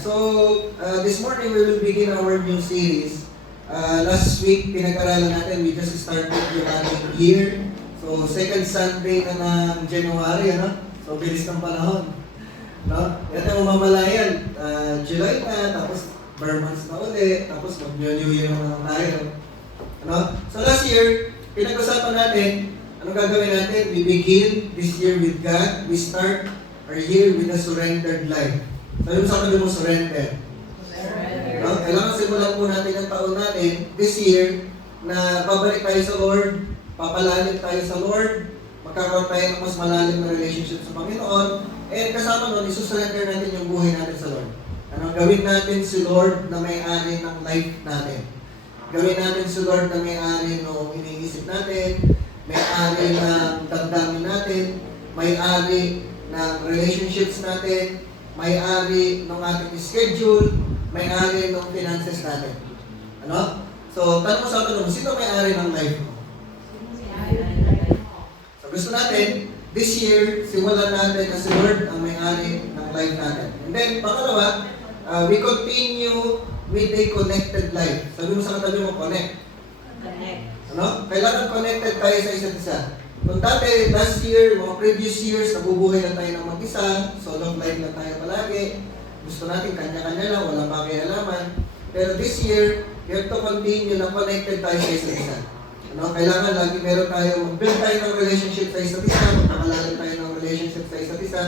So, this morning we will begin our new series. Last week, pinag-aralan natin, we just started yung ating year. So, second Sunday na ng January, ano? So, bilis ng panahon. No? Yan ang mamalayan. July na, tapos bar months na ulit, tapos mag-New Year na tayo. Ano? So, last year, pinag-usapan natin, anong gagawin natin? We begin this year with God. We start our year with a surrendered life. Sabi mo sa kanila mo, surrender. No? Kailangan simulan po natin ang taon natin this year na babalik tayo sa Lord, papalalim tayo sa Lord, magkakaroon tayo ng mas malalim na relationship sa Panginoon, and kasama nun, isusurrender natin yung buhay natin sa Lord. Anong gawin natin si Lord na may-ari ng life natin? Gawin natin si Lord na may-ari ng iniisip natin, may-ari ng damdamin natin, may-ari ng relationships natin, may-ari ng ating schedule, may-ari ng finances natin. Ano? So, tanong mo sa atin, sino may-ari ng life mo? So, gusto natin, this year, simulan natin na si Lord ang may-ari ng life natin. And then, pangalawa, we continue with a connected life. Sabi mo sa katabi mo, connect. Ano? Kailangan connected tayo sa isa't isa. Kung dati, last year, mga previous years, nabubuhay lang tayo ng mag-isa, solo life lang tayo palagi, gusto natin kanya-kanya lang, walang pakialaman. Pero this year, we have to continue na connected tayo sa isa't isa. Ano? Kailangan lagi meron tayo, mag-build tayo ng relationship sa isa't isa, magpakalalim tayo ng relationship sa isa't isa.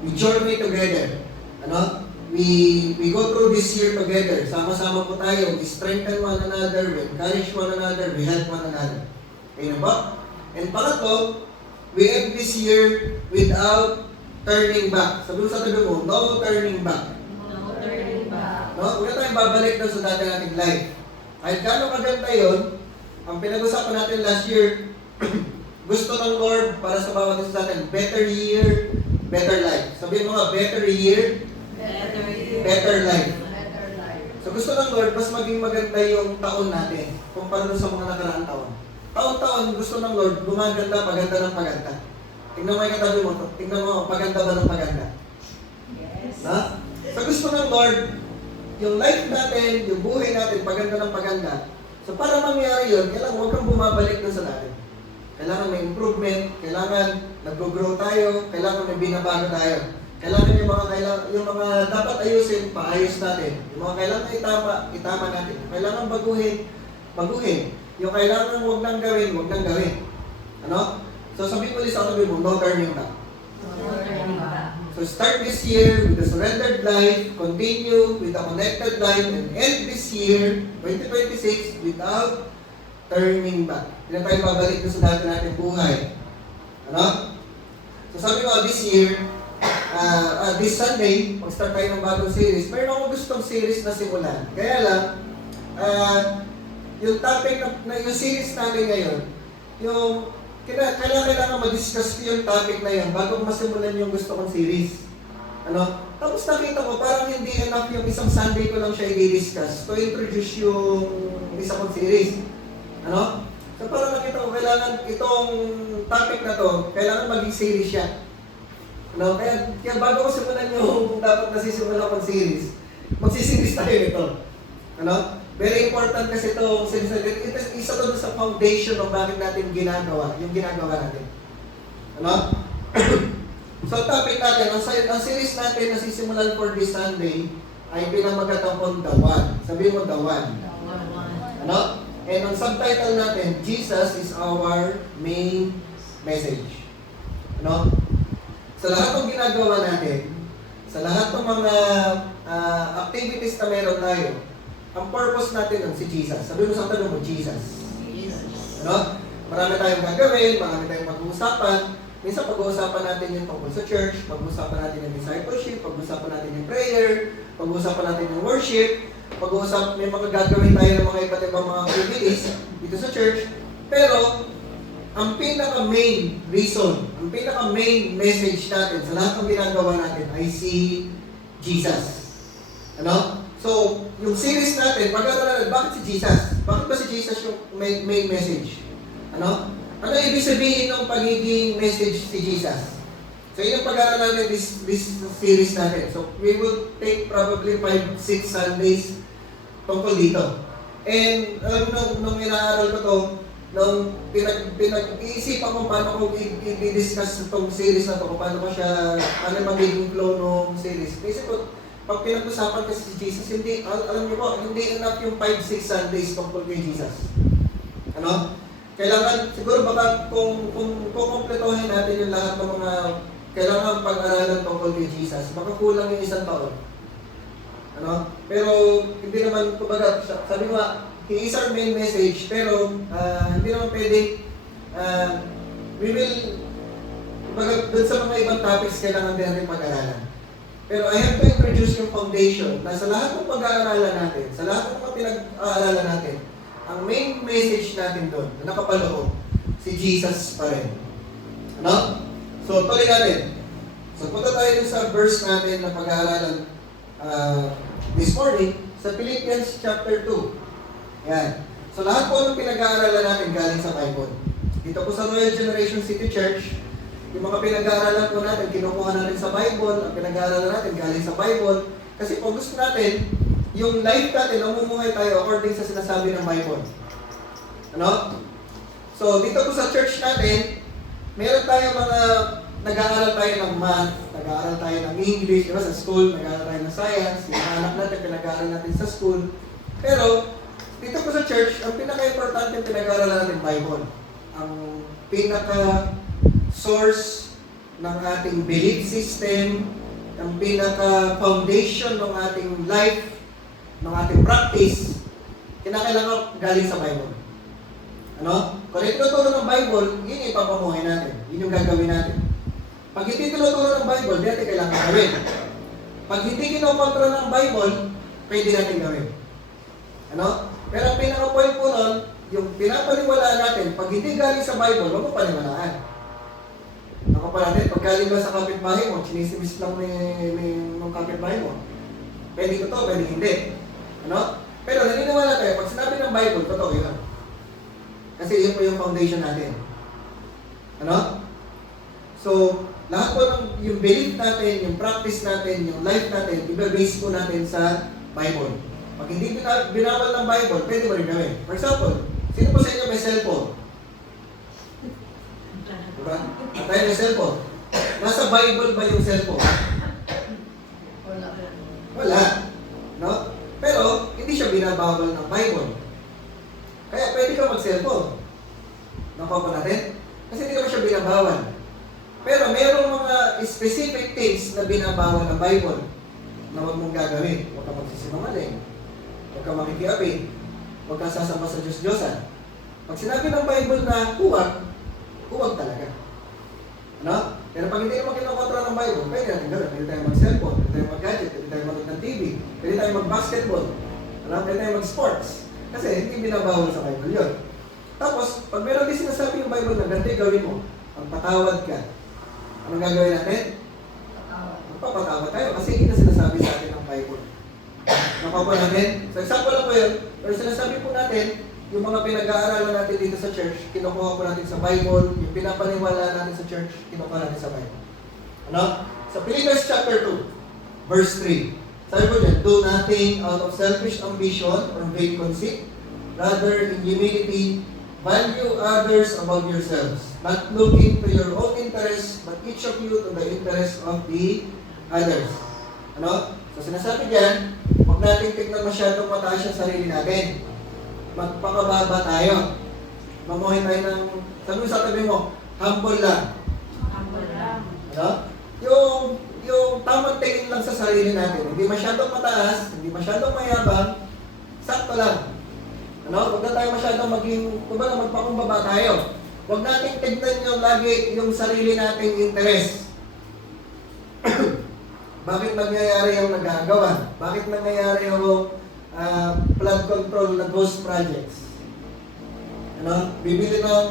We journey together. Ano? We go through this year together. Sama-sama po tayo. We strengthen one another, we encourage one another, we help one another. Okay na ba? And pangatlo, we end this year without turning back. Sabi mo sa tabi mo, no turning back. No turning back. No? Huwag na tayong babalik doon sa dati nating life. Kahit gano'ng kaganda yun, ang pinag-usapan natin last year, gusto ng Lord para sa bawat isa sa atin, better year, better life. Sabihin mo nga, better year, better life. So gusto ng Lord, mas maging maganda yung taon natin kumpara sa mga nakaraang taon. Taon-taon gusto ng Lord, gumaganda, paganda ng paganda. Tingnan mo yung katabi mo, tingnan mo, paganda ba ng paganda? Yes. Na? So gusto ng Lord, yung life natin, yung buhay natin, paganda ng paganda. So para mangyari yun, kailangan huwag kang bumabalik dun sa dati. Kailangan may improvement, kailangan nag-grow tayo, kailangan may binabago tayo. Kailangan yung mga dapat ayusin, paayos natin. Yung mga kailangan itama natin. Kailangan baguhin. Yung kailangan huwag nang gawin. Ano? So sabihin ko ulit sa katabi mo, no turning back. No turning back. So start this year with a surrendered life, continue with a connected life, and end this year, 2026, without turning back. Hindi na tayo babalik sa dati natin buhay. Ano? So sabi ko, this year, this Sunday, mag-start tayo ng bagong series. Mayroon akong gustong series na simulan. Kaya lang, yung topic na yung series natin ngayon, yung kailangan ma-discuss ko yung topic na yun bago masimulan yung gusto kong series. Ano? Tapos nakita ko, parang hindi enough yung isang Sunday ko lang siya i-discuss to introduce yung isa kong series. Ano? So parang nakita ko, kailangan itong topic na to, kailangan maging series siya. No, kaya bago ko simulan yung dapat nasisimulan kong series, magsiseries tayo nito. Ano? Very important kasi itong series na ito. Isa to sa foundation ng bakit natin yung ginagawa natin. Ano? So, topic natin, ang series natin na sisimulan for this Sunday ay pinamagatang The One. Sabihin mo, The One. Ano? And ang subtitle natin, Jesus is our main message. Ano? Sa lahat ng ginagawa natin, sa lahat ng mga activities na meron tayo, ang purpose natin ang si Jesus. Sabi mo sa tanong mo, Jesus. Ano? Marami tayong gagawin, marami tayong pag-uusapan. Minsan pag-uusapan natin yung tungkol sa church, pag-uusapan natin yung discipleship, pag-uusapan natin yung prayer, pag-uusapan natin yung worship, may mga gagawin tayo ng mga iba't ibang mga activities dito sa church. Pero, ang pinaka-main reason, ang pinaka-main message natin sa lahat ng ginagawa natin ay si Jesus. Ano? So, yung series natin, pag-aaralan, bakit si Jesus? Bakit ba si Jesus yung main message? Ano? Ano ibig sabihin ng pagiging message si Jesus? So, So yun yung pag-aaral natin this series natin. So we will take probably 5-6 Sundays tungkol dito. And alam mo, nung inaaral ko to, nung pinag-iisipan ko paano ko i-discuss itong series na to, kung paano ko siya, ano magiging flow ng series. Naisip ko, pag pinag-usapan kasi si Jesus, hindi, alam niyo po, hindi enough yung 5-6 Sundays tungkol kay Jesus. Ano? Kailangan, siguro baka kung kukompletohin natin yung lahat ng mga kailangan pag-aralan tungkol kay Jesus, baka kulang yung 1 taon. Ano? Pero hindi naman, kumbaga, sabi ko nga, he is our main message, pero hindi naman pwedeng, we will, kumbaga, dun sa mga ibang topics, kailangan din natin pag-aralan. Pero I have to introduce yung foundation na sa lahat ng pag-aaralan natin, sa lahat ng mga pinag-aaralan natin, ang main message natin doon, na nakapaloob, si Jesus pa rin. Ano? So, tuloy natin. So, punta tayo dun sa verse natin na pag-aaralan this morning sa Philippians chapter 2. Yan. So, lahat po ng pinag-aaralan natin galing sa Bible. Dito po sa Royal Generation City Church, yung mga pinag-aaralan po natin, kinukuha natin sa Bible, ang pinag-aaralan natin galing sa Bible. Kasi po gusto natin, yung life natin, namumuhay tayo according sa sinasabi ng Bible. Ano? So, dito po sa church natin, meron tayo mga, nag-aaral tayo ng math, nag-aaral tayo ng English, diba sa school, nag-aaral tayo ng science, yung mga anak natin, pinag-aaral natin sa school. Pero, dito po sa church, ang pinaka-importante pinag-aaralan natin, Bible. Ang pinaka-source ng ating belief system, ang pinaka-foundation ng ating life, ng ating practice, kinakailangan galing sa Bible. Ano? Kung tinuturo ng Bible, yun yung ipapamuhay natin. Yun yung gagawin natin. Pag hindi tinuturo ng Bible, di natin kailangan gawin. Pag hindi kinokontra ng Bible, pwede natin gawin. Ano? Pero ang pinaka-point po nun, yung pinapaniwalaan natin, pag hindi galing sa Bible, huwag mo paniwalaan. Ako pa natin, pag galing ba sa kapitbahay mo, sinisimis lang ng kapitbahay mo. Pwede ko to, pwede hindi. Ano? Pero naniniwala tayo, pag sinabi ng Bible, totoo yun. Kasi yun po yung foundation natin. Ano? So, lahat po ng yung belief natin, yung practice natin, yung life natin, iba-base po natin sa Bible. Pag hindi binawal ng Bible, pwede mo rin gawin. For example, sino po sa inyo may cellphone? Diba? At tayo may cellphone. Nasa Bible ba yung cellphone? Wala. No? Pero, hindi siya binabawal ng Bible. Kaya pwede ka mag-cellphone. Nakuha pa natin? Kasi hindi naman siya binabawal. Pero mayroong mga specific things na binabawal ng Bible na huwag mong gagawin. Huwag ka magsisinungaling. Huwag ka makikiapin. Huwag ka sasama sa Diyos-Diyosan. Pag sinabi ng Bible na huwag, huwag talaga. Ano? Pero pag hindi naman kinukontra ng Bible, pwede natin gawin. Pwede tayo mag-cellphone, pwede tayo mag-gadget, pwede tayo mag ng TV, pwede tayo mag-basketball, pwede tayo mag-sports. Kasi hindi binabawal sa Bible yun. Tapos, pag meron din sinasabi yung Bible na ganito gawin mo, pagpatawad ka, anong gagawin natin? Magpapatawad tayo kasi hindi na sinasabi sa atin ng Bible. Nakuha natin? So, example lang po yun. Pero sinasabi po natin, yung mga pinag-aaralan natin dito sa church, kinukuha po natin sa Bible, yung pinapaniwala natin sa church, kinukuha natin sa Bible. Ano? Sa Philippians chapter 2, verse 3. Sabi po dyan, do nothing out of selfish ambition or vain conceit, rather in humility, value others above yourselves, not looking to your own interests, but each of you to the interest of the others. Ano? So sinasabi dyan, huwag natin tignan masyadong mataas yung sarili natin. Magpakababa tayo. Mamuhay tayo ng, sabi mo sa tabi mo, humble lang. Humble lang. Ano? Yung tamang tingin lang sa sarili natin. Hindi masyadong mataas, hindi masyadong mayabang, sakto lang. Ano? Huwag na tayo masyadong kumbaga magpakumbaba tayo. Huwag nating tignan yung lagi yung sarili nating interest. Bakit nangyayari yung nagagawa? Bakit nangyayari yung flood control na ghost projects? Ano? Bibili ng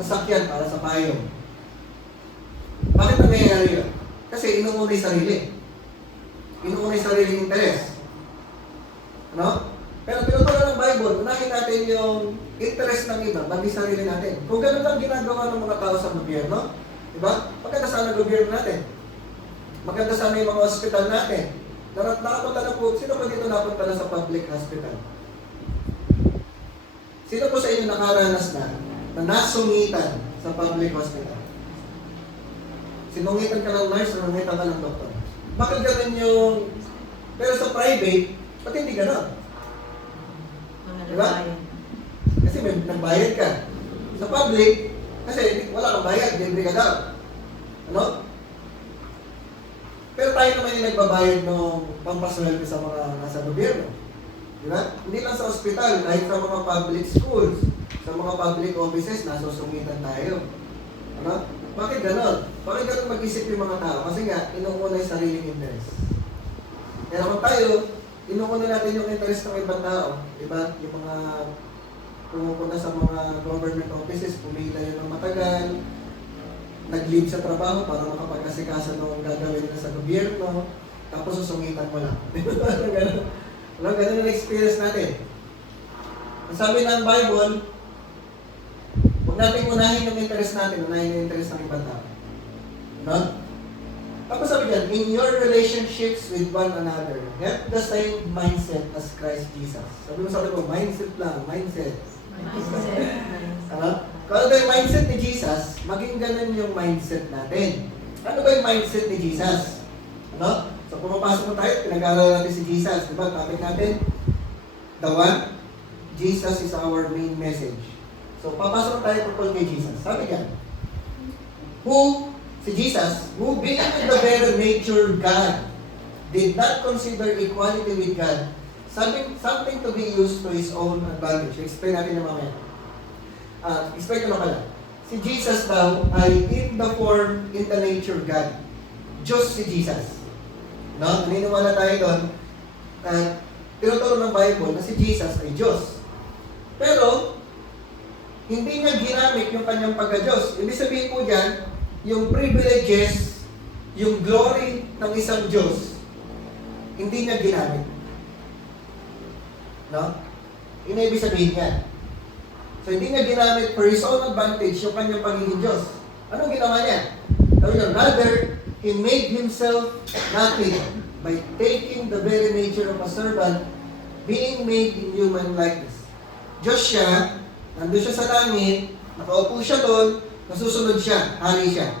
sasakyan para sa payong. Bakit nangyayari yun? Kasi inuuna yung sarili. Inuuna yung sariling interest. Ano? Pero tinuturo ng Bible, unahin natin yung interest ng iba, bagay sarili natin. Kung ganun lang ginagawa ng mga tao sa gobyerno, diba? Maganda sana ang gobyerno natin. Maganda sana yung mga hospital natin. Nakapunta na po, sino po dito napunta na sa public hospital? Sino po sa inyo nakaranas na nasungitan sa public hospital? Sinungitan ka ng nurse, sinungitan ka ng doktor. Bakit ganun yung... Pero sa private, ba't hindi ganun? Mga Diba? nagbayan. Kasi may nagbayad ka. Sa public, kasi wala kang bayad, libre ka daw. Ano? Pero tayo naman yung nagbabayad ng pampasweldo sa mga nasa gobyerno. Di ba? Hindi lang sa ospital, kahit sa mga public schools, sa mga public offices, nasusungitan tayo. Ano? Bakit ganon? Bakit ganon mag-isip yung mga tao? Kasi nga, inuuna yung sariling interest. Kaya kung tayo, inuuna natin yung interest ng ibang tao. Di ba? Yung mga pumupunta sa mga government offices, pumila yun ng matagal, nag-leave sa trabaho para makapag-asikaso ng gagawin na sa gobyerno, tapos susungitan mo lang. Walang ganun ang experience natin. Ang sabi ng Bible, huwag natin unahin yung interest natin, unahin yung interest ng ibang tao. No? Tapos sabi dyan, in your relationships with one another, have the same mindset as Christ Jesus. Sabi mo, mindset lang, mindset. Kung ano ba yung mindset ni Jesus, maging ganun yung mindset natin. Ano ba yung mindset ni Jesus? Ano? So, pumapasok na tayo, pinag-aaral natin si Jesus. Diba? Topic natin, the one, Jesus is our main message. So, papasok na tayo tungkol kay Jesus. Sabi niya, si Jesus, who being in the very nature God, did not consider equality with God something to be used to His own advantage. Explain natin na mamaya. Explain ko na pala. Si Jesus daw ay in the form, in the nature God. Diyos si Jesus. No? Naniniwala tayo doon. Tinuturo ng Bible na si Jesus ay Diyos. Pero, hindi niya ginamit yung kanyang pagka-Diyos. Ibig sabihin po dyan, yung privileges, yung glory ng isang Diyos, hindi niya ginamit. No? Yun ang ibig sabihin niya. So, hindi niya ginamit for His own advantage yung kanyang pagiging Diyos. Anong ginawa niya? Sabi niya, rather, He made Himself nothing by taking the very nature of a servant, being made in human likeness. Diyos siya, nandun siya sa langit, nakaupo siya doon, nasusunod siya, hari siya.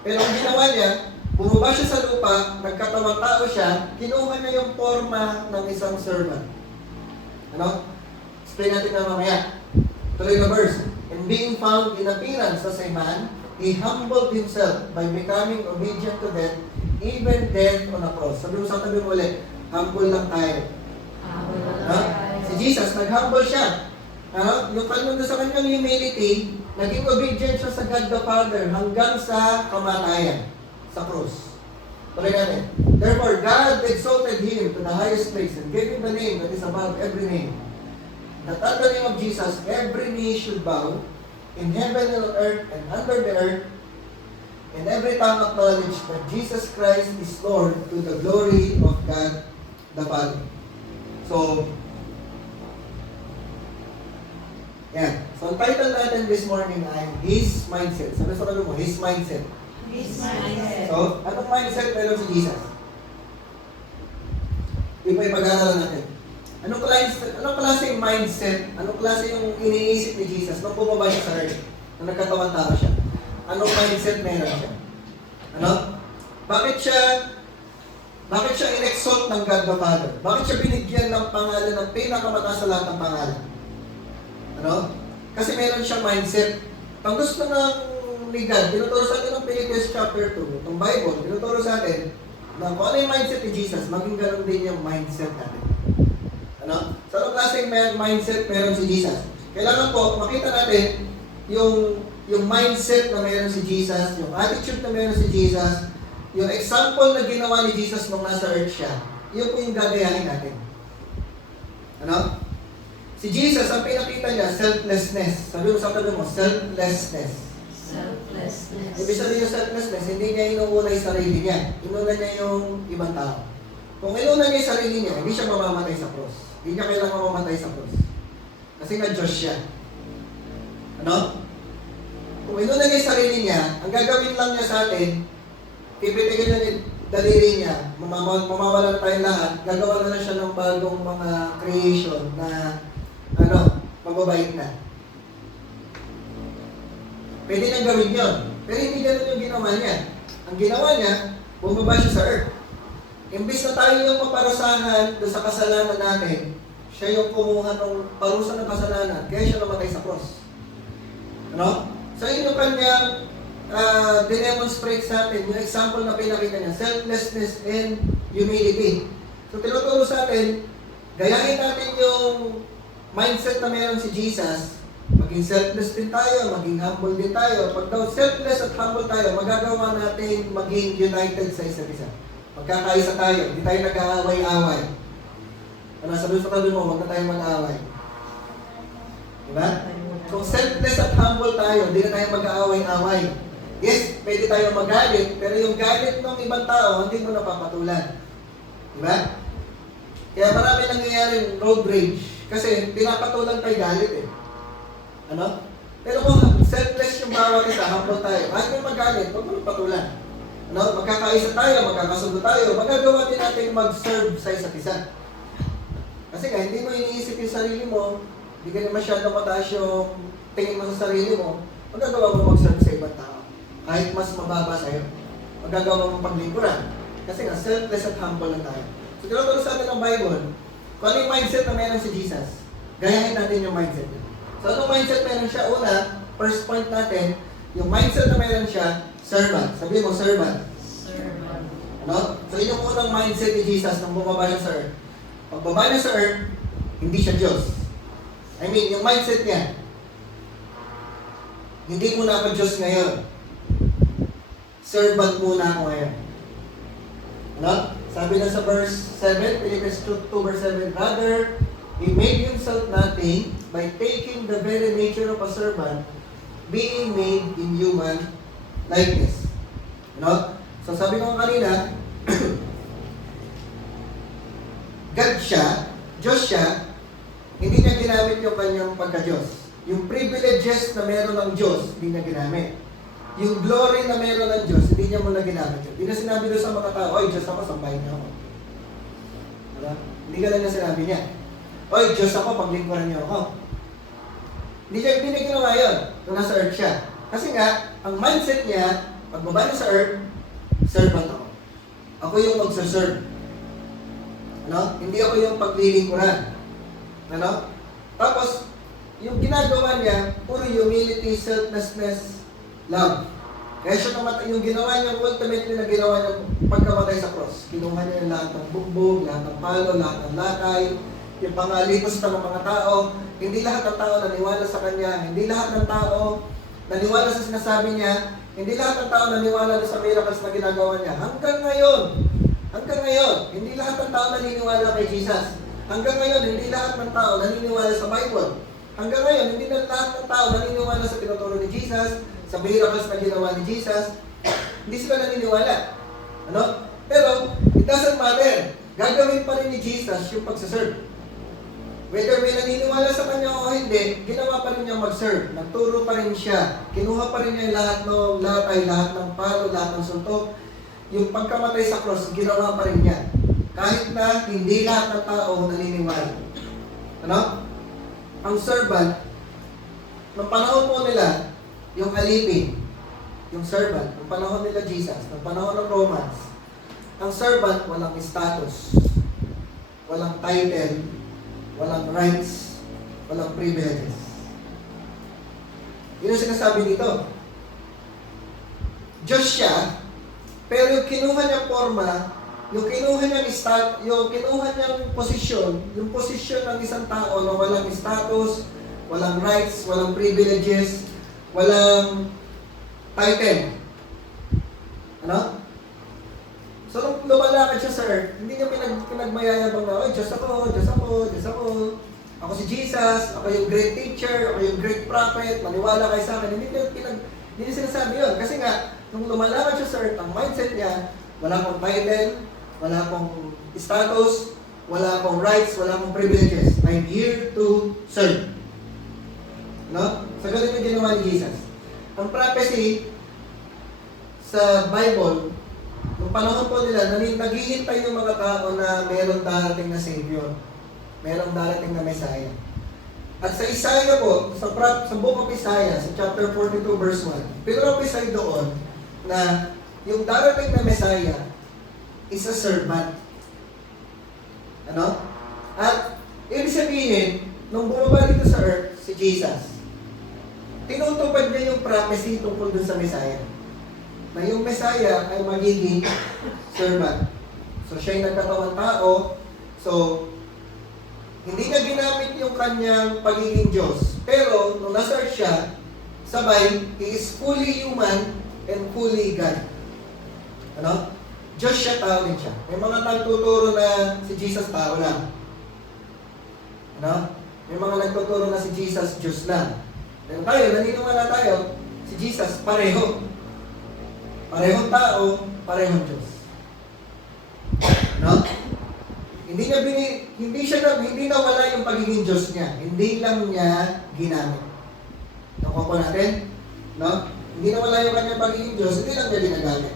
Pero ang ginawa niya, bumaba siya sa lupa, nagkatawang tao siya, kinuha niya yung forma ng isang servant. Ano? Explain natin na mamaya. Tuloy na verse. And being found in appearance as a man, He humbled Himself by becoming obedient to death, even death on a cross. Sabi mo ulit, humble lang tayo. Si Jesus, nag-humble siya. Yung kanunod sa kanyang humility, naging obedient siya sa God the Father hanggang sa kamatayan, sa cross. Tuloy natin. Therefore, God exalted Him to the highest place and gave Him the name that is above every name. That at the name of Jesus, every knee should bow, in heaven and on earth and under the earth, and every tongue acknowledge that Jesus Christ is Lord to the glory of God the Father. So, yan. So, ang title natin this morning ay His Mindset. Sabi sa mo, His Mindset. His mindset. So, anong mindset meron si Jesus? Ipag-aaralan natin. Anong klase yung mindset? Anong klase yung iniisip ni Jesus nung bumaba siya sa earth? Nung nagkatawang tao siya? Anong mindset meron siya? Ano? Bakit siya in-exalt ng God the Father? Bakit siya binigyan ng pangalan ng pinakamataas sa lahat ng pangalan? Ano? Kasi meron siyang mindset. Ang gusto ni God, tinuturo sa atin ng Philippians chapter 2, itong Bible, tinuturo sa atin na kung ano yung mindset ni Jesus, maging ganun din yung mindset natin. Ano? So, anong klaseng mindset meron si Jesus? Kailangan po, makita natin yung mindset na meron si Jesus, yung attitude na meron si Jesus, yung example na ginawa ni Jesus nung nasa earth siya, yun po yung gagayahin natin. Ano? Si Jesus, ang pinakita niya, selflessness. Sabi mo, selflessness. Selflessness. Ibig sabihin yung selflessness, hindi niya inuuna yung sarili niya. Inuna niya yung ibang tao. Kung inuna niya yung sarili niya, hindi siya mamamatay sa cross. Hindi niya kailangan mamamatay sa cross. Kasi nga Diyos siya. Ano? Kung Kung inuna niya yung sarili niya, ang gagawin lang niya sa atin, pipitikin niya yung daliri niya, mamawalan tayo lahat, gagawa na siya ng bagong mga creation na, magbabait na. Pwede niyang gawin yun. Pero hindi ganun yung ginawa niya. Ang ginawa niya, bumaba siya sa earth. Imbis na tayo yung maparusahan doon sa kasalanan natin, siya yung kumuha ng parusa ng kasalanan, kaya siya namatay sa cross. Ano? So yun yung kanyang dinemonstrate sa atin, yung example na pinakita niya, selflessness and humility. So tinuturo sa atin, gayahin natin yung mindset na meron si Jesus, maging selfless din tayo, maging humble din tayo. Pag daw selfless at humble tayo, magagawa natin maging united sa isa't isa. Magkakaisa tayo, hindi tayo nag-aaway-away. Sabi sa tabi mo, huwag na tayo mag-aaway. Diba? Kung selfless at humble tayo, hindi na tayo mag-aaway-away. Yes, pwede tayo magalit, pero yung galit ng ibang tao, hindi mo napapatulan. Diba? Kaya marami nangyayaring road rage. Kasi pinapatulan tayo galit eh. Ano? Pero kung selfless yung bawat isa, humble tayo, kahit may magalit, huwag mo nang patulan. Magkakaisa tayo, magkakasundo tayo, magagawa din natin mag-serve sa isa't isa. Kasi nga, hindi mo iniisip yung sarili mo, hindi ka na masyadong mataas yung tingin mo sa sarili mo, magagawa mo mag-serve sa ibang tao. Kahit mas mababa sa'yo, magagawa mo paglingkuran. Kasi nga, selfless at humble lang tayo. So, tinuturo sa atin ng Bible, kung ano yung mindset na meron si Jesus, gayahin natin yung mindset niya. So, anong mindset meron siya? Una, first point natin, yung mindset na meron siya, servant. Sabihin mo, servant. Servant. Ano? So, yun yung unang mindset ni Jesus nang bumaba siya sa earth. Pagbaba niya sa earth, hindi siya Diyos. I mean, yung mindset niya, hindi muna ako Diyos ngayon. Servant muna ako ngayon. Ano? Sabi na sa verse 7, Philippians 2 verse 7, rather, He made Himself nothing by taking the very nature of a servant, being made in human likeness. So sabi ko kanina, God siya, Diyos siya, hindi niya ginamit yung kanyang pagka-Diyos. Yung privileges na meron ng Diyos, hindi niya ginamit. Yung glory na meron ng Diyos, hindi niya muna ginamit yun. Hindi na sinabi doon sa mga tao, oy, Diyos ako, sambahin niyo ako. Diba? Hindi ka lang na sinabi niya. Oy, Diyos ako, paglingkuran niyo ako. Hindi niya ginawa yun nung nasa earth siya. Kasi nga, ang mindset niya, pagbaba niya sa earth, servant ako. Ako yung magsaserve. Hindi ako yung paglilingkuran. Tapos, yung ginagawa niya, puro humility, selflessness, love. Kaya siya yung ginawa niya, ultimately na ginawa niya pagkamatay sa cross. Kinuha niya yung lahat ng bugbog, lahat ng palo, lahat ng lakay, yung pangalipos ng mga tao. Hindi lahat ng tao naniwala sa kanya. Hindi lahat ng tao naniwala sa sinasabi niya. Hindi lahat ng tao naniwala sa miracles na ginagawa niya. Hanggang ngayon, hindi lahat ng tao naniniwala kay Jesus. Hanggang ngayon, hindi lahat ng tao naniniwala sa Bible. Hanggang ngayon, hindi na lahat ng tao naniniwala sa tinuturo ni Jesus, sa miracles na ginawa ni Jesus. Hindi sila naniniwala. Pero, it doesn't matter. Gagawin pa rin ni Jesus yung pagsaserve. Whether may naniniwala sa kanya o hindi, ginawa pa rin niya mag-serve. Nagturo pa rin siya. Kinuha pa rin niya lahat ng palo, lahat ng suntok. Yung pagkamatay sa cross, ginawa pa rin niya. Kahit na hindi lahat ng tao naniniwala. Ang servant, nung panahon po nila, yung alipin, yung servant, nung panahon nila Jesus, nung panahon ng Romans, ang servant walang status, walang title, walang rights, walang privileges. Yun ang sinasabi dito. Diyos siya, pero yung kinuha niyang forma, yung kinuha niyang posisyon, yung posisyon ng isang tao na walang status, walang rights, walang privileges, walang title. So, nung lumalakad siya sa earth, hindi niya pinagmayayabang na, Diyos ako. Ako si Jesus, ako yung great teacher, ako yung great prophet, maniwala kayo sa akin. Hindi niya sinasabi yun. Kasi nga, nung lumalakad siya sa earth, ang mindset niya, wala akong title, wala akong status, wala akong rights, wala akong privileges. I'm here to serve. So, ganun yung ginawa ni Jesus. Ang prophecy sa Bible, nung panahon po nila, naghihintay yung mga tao na mayroong darating na Savior. Mayroong darating na Messiah. At sa Isaiah po, sa book of Isaiah, sa chapter 42 verse 1, pinrophesy doon na yung darating na Messiah is a servant. Ano? At ibig sabihin, nung bumaba dito sa earth, si Jesus, tinutupad niya yung prophecy tungkol dun sa Messiah. Na yung Messiah ay magiging servant. So siya yung nagkatawang tao. So, hindi niya ginamit yung kanyang pagiging Diyos. Pero, nung nasa earth siya, sabay, he is fully human and fully God. Ano? Diyos siya, tao din siya. May mga nagtuturo na si Jesus tao lang. Ano? May mga nagtuturo na si Jesus Diyos lang. Pero tayo, naniniwala tayo, si Jesus pareho. Parehong tao, parehong Diyos. No? Hindi nawala yung pagiging Diyos niya. Hindi lang niya ginamit. Nakuha po natin? No? Hindi nawala yung kanyang pagiging Diyos, hindi lang niya ginagamit.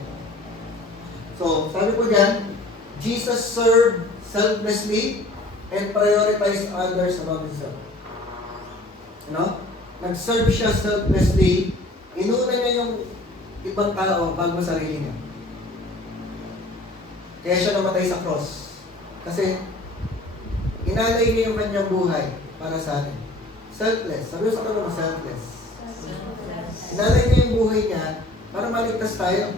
So, sabi po dyan, Jesus served selflessly and prioritized others above himself. No? Nag-serve siya selflessly, inuna niya yung ibang tao bago sarili niya. Kaya siya namatay sa cross. Kasi, inalay niya yung kanyang buhay para sa atin. Selfless. Sabi sa kanila, selfless. Inalay niya yung buhay niya para maligtas tayo.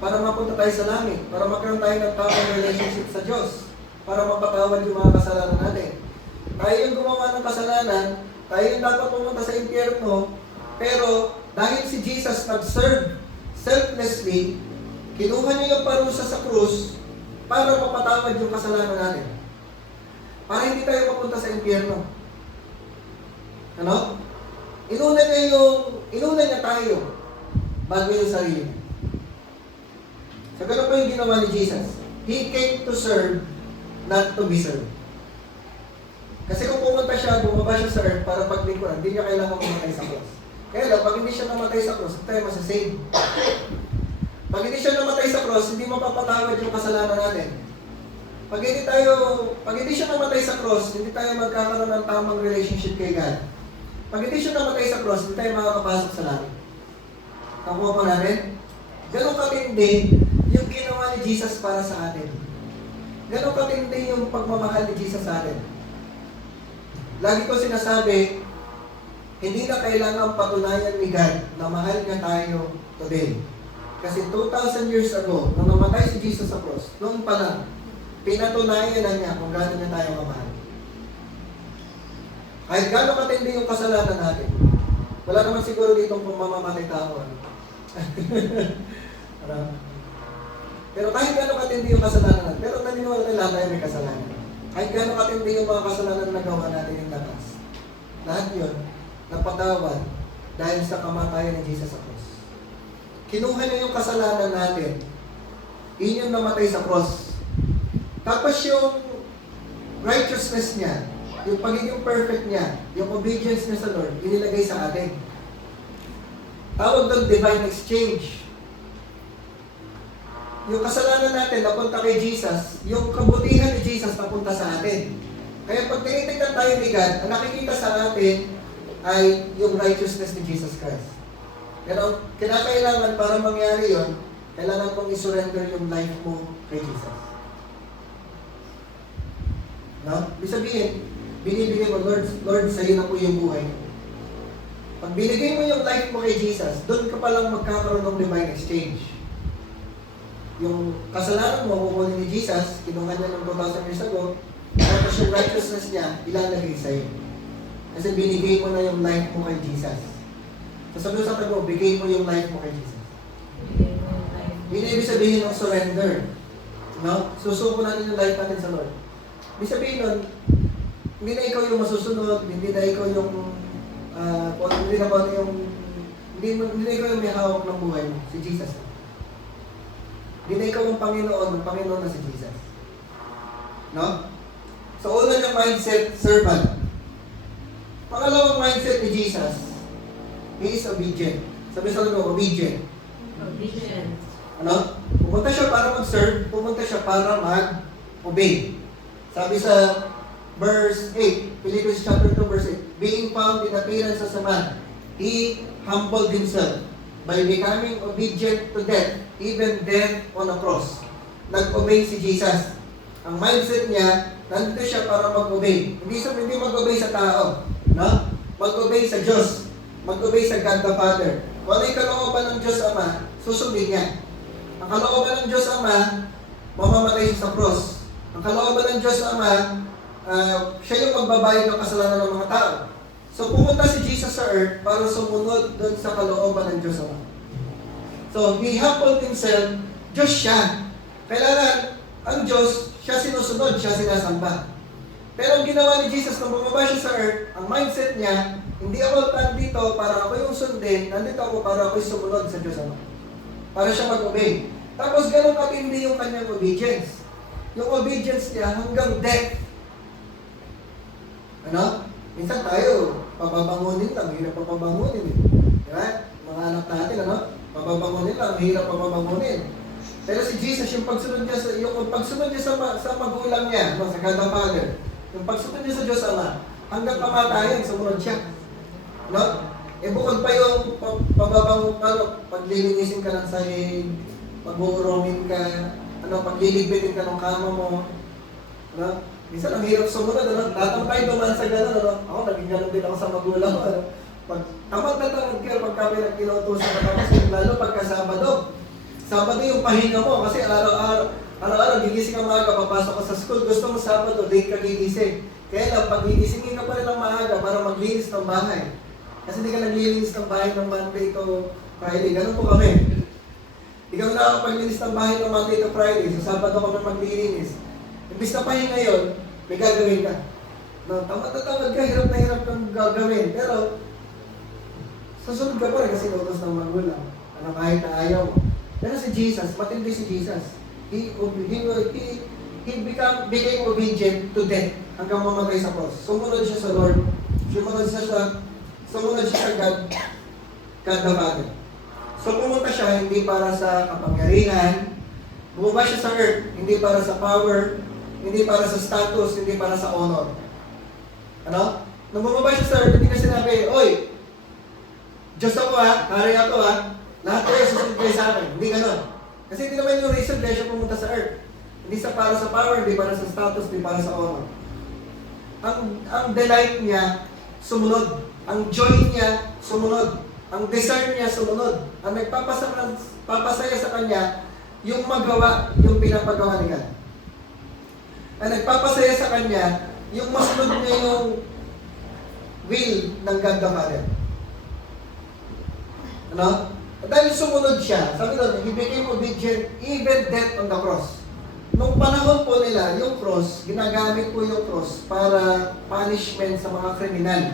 Para mapunta tayo sa langit. Para magkaroon tayo ng tamang relationship sa Diyos. Para mapatawad yung mga kasalanan natin. Tayo yung gumawa ng kasalanan, tayo yung dapat pumunta sa impyerno, pero dahil si Jesus nag-serve selflessly, kinuha niya yung parusa sa krus para mapatawad yung kasalanan natin. Para hindi tayo mapunta sa impyerno. Ano? Inuna niya tayo bago yung sarili niya. So, ganun po yung ginawa ni Jesus. He came to serve, not to be served. Kasi kung bumaba siya sa earth para paglingkuran, hindi niya kailangan mamatay sa cross. Kaya lang, pag hindi siya namatay sa cross, hindi tayo masasave. Pag hindi siya namatay sa cross, hindi mapapatawad yung kasalanan natin. Pag hindi siya namatay sa cross, hindi tayo magkakaroon ng tamang relationship kay God. Pag hindi siya namatay sa cross, hindi tayo makakapasok sa langit. Nakuha po natin? Ganun katindi yung ginawa ni Jesus para sa atin. Ganun katindi yung pagmamahal ni Jesus sa atin. Lagi ko sinasabi, hindi na kailangan patunayan ni God na mahal niya tayo today. Kasi 2,000 years ago, nung namatay si Jesus sa cross, noon pa lang, pinatunayan na niya kung gaano niya tayo mamahal. Kahit gaano katindi yung kasalanan natin, wala naman siguro ditong kung mamamatay tao. Pero kahit gaano katindi yung kasalanan natin, pero naniniwala na lahat tayo may kasalanan. Kahit gaano katindi yung mga kasalanan na gawa natin yung lakas. Lahat yun, napatawad dahil sa kamatayan ni Jesus sa cross. Kinuha niya yung kasalanan natin. Yun yung namatay sa cross. Tapos yung righteousness niya, yung pagiging perfect niya, yung obedience niya sa Lord, inilagay sa atin. Tawag doon divine exchange. Yung kasalanan natin napunta kay Jesus, yung kabutihan ni Jesus napunta sa atin. Kaya pag tinitignan tayo ni God, ang nakikita sa atin ay yung righteousness ni Jesus Christ. Pero kinakailangan para mangyari yon, kailangan mong isurrender yung life mo kay Jesus. No? Ibig sabihin, binibigay mo, Lord, sa'yo na po yung buhay. Pag binigay mo yung life mo kay Jesus, doon ka palang magkakaroon ng divine exchange. Yung kasalanan mo, kukunin ni Jesus, kinuha niya ng 2,000 years ago, tapos yung righteousness niya, ilalagay sa'yo. Kasi binigay mo na yung life mo kay Jesus. So sabi sa tago, bigay mo yung life mo kay Jesus. Yun ibig sabihin ng surrender. No? Susuko natin yung life natin sa Lord. Ibig sabihin nun, hindi na ikaw yung masusunod, hindi na ikaw yung, hindi na ikaw yung may hawak ng buhay mo, si Jesus. Hindi na ikaw yung Panginoon na si Jesus. No? So, una yung mindset, servant. Pangalawang mindset ni Jesus, He is obedient. Sabi sa ano, obedient. Obedient. Ano? Pumunta siya para mag-serve, pumunta siya para mag-obey. Sabi sa verse 8, Philippians chapter 2, verse 8, being found in appearance as a man, he humbled himself by becoming obedient to death, even death on a cross. Nag-obey si Jesus. Ang mindset niya, nandito siya para mag-obey. Hindi mag-obey sa tao, no? Mag-obey sa Diyos. Mag-obey sa God the Father. Kung ano yung kalooban ng Diyos Ama, susundin niya. Ang kalooban ng Diyos Ama, mamamatay siya sa cross. Ang kalooban ng Diyos Ama, siya yung magbabayad ng kasalanan ng mga tao. So pumunta si Jesus sa earth para sumunod doon sa kalooban ng Diyos Ama. So he humbled himself, Diyos siya. Kailangan ang Diyos, siya sinusunod, siya sinasamba. Pero ang ginawa ni Jesus nung bumaba siya sa earth, ang mindset niya, hindi ako nandito para ako yung sundin, nandito ako para ako yung sumunod sa Diyos Ama. Para siya mag-obey. Tapos ganun katindi yung kanyang obedience. Yung obedience niya hanggang death. Ano? Minsan tayo, papabangunin lang, hirap papabangunin. Diba? Mga anak natin, ano? Papabangunin lang, hirap papabangunin. Pero si Jesus, yung pagsunod niya sa magulang niya, no, sa God the Father, yung pagsunod niya sa Diyos Ama, hanggang kamatayan, sumunod siya. No? Eh bukod pa yung paglilinisin ka ng sahig, pag-uurongin ka, pagliligpitin ka ng kama mo, no? Minsan ang hirap sumunod, ano? Tatang duman sa gano'n, ano? Ako, naging gano'n din ako sa magulang ko, ano? Pag tamad na tamad ka, pag kami nagkinutusan ka tapos, lalo pagka Sabado. Sabado yung pahinga mo, kasi araw-araw, gigising ka maaga, papasok ka sa school, gusto mo Sabado, late ka gigising. Kaya lang, pag gigisingin ka pa rin ng maaga para maglinis ng bahay. Kasi hindi ka naglilinis ng bahay ng Monday to Friday. Ganun po kami. Hindi kami nakakapaglinis ng bahay ng Monday to Friday. So, Sabado kami maglilinis. Imbis na pahinga yun, may gagawin ka. No, tamad na tamad ka, hirap na hirap kang gagawin. Pero, susunod ka pa rin kasi utos ng magulang. Kahit na ayaw mo. Pero si Jesus, matindi si Jesus. He became obedient to death hanggang mamatay sa cross. Sumunod siya sa Lord. Sumunod siya sa God the Father. So pumunta siya hindi para sa kapangyarihan. Bumaba siya sa earth, hindi para sa power, hindi para sa status, hindi para sa honor. Ano? Nung bumaba siya sa earth, hindi na sinabi, oy, Diyos ako ha, hari ako ha, lahat kayo susunod kayo sa akin. Hindi ganon. Kasi hindi naman yung reason kaya siya pumunta sa earth. Hindi sa para sa power, hindi para sa status, hindi para sa honor. Ang delight niya, sumunod. Ang joy niya, sumunod. Ang desire niya, sumunod. Ang nagpapasaya sa kanya, yung magawa, yung pinapagawa ni God. Ang nagpapasaya sa kanya, yung masunod niya yung will ng God the Father. Ano? Dahil sumunod siya, sabi doon, he became obedient even death on the cross. Nung panahon po nila, yung cross, ginagamit po yung cross para punishment sa mga kriminal.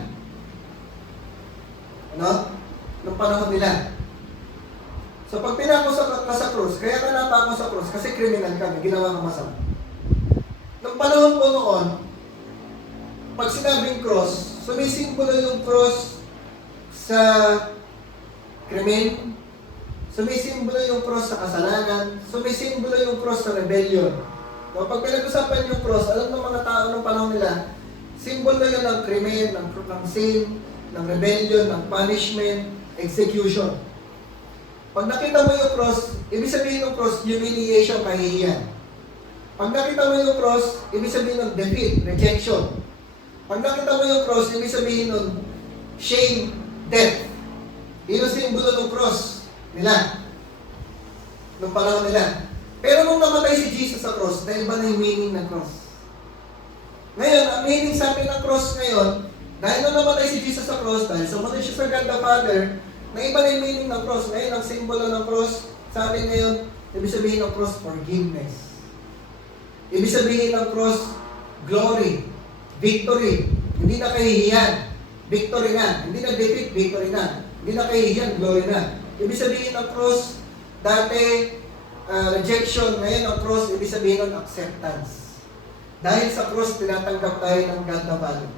Ano? Nung panahon nila. So pag pinako ka sa cross, kaya ka napako sa cross kasi kriminal ka, may ginawa kang masama. Nung panahon po noon, pag sinabing cross, sumisimbolo yung cross sa krimen, sumisimbolo yung cross sa kasalanan, sumisimbolo yung cross sa rebellion. So, pag pinag-usapan yung cross, alam ng mga tao ng panahon nila, simbolo yun ng krimen, ng sin, ng rebellion, ng punishment, execution. Pag nakita mo yung cross, ibig sabihin ng cross, humiliation, kahihiyan. Pag nakita mo yung cross, ibig sabihin ng defeat, rejection. Pag nakita mo yung cross, ibig sabihin ng shame, death. Yun ang simbolo ng cross nila. Nung panahon nila. Pero nung namatay si Jesus sa cross, dahil ba na yung meaning ng cross? Ngayon, ang meaning sa atin ng cross ngayon, dahil nung namatay si Jesus sa cross, dahil sumunod siya sa God the Father, na iba na yung meaning ng cross. Ngayon, ang simbolo ng cross sa atin ngayon, ibig sabihin ng cross, forgiveness. Ibig sabihin ng cross, glory, victory. Hindi na kahihiyan, victory na. Hindi na defeat, victory na. Hindi na kahihiyan, glory na. Ibig sabihin ng cross, dati rejection, ngayon ang cross, ibig sabihin ng acceptance. Dahil sa cross, tinatanggap tayo ng God the Father.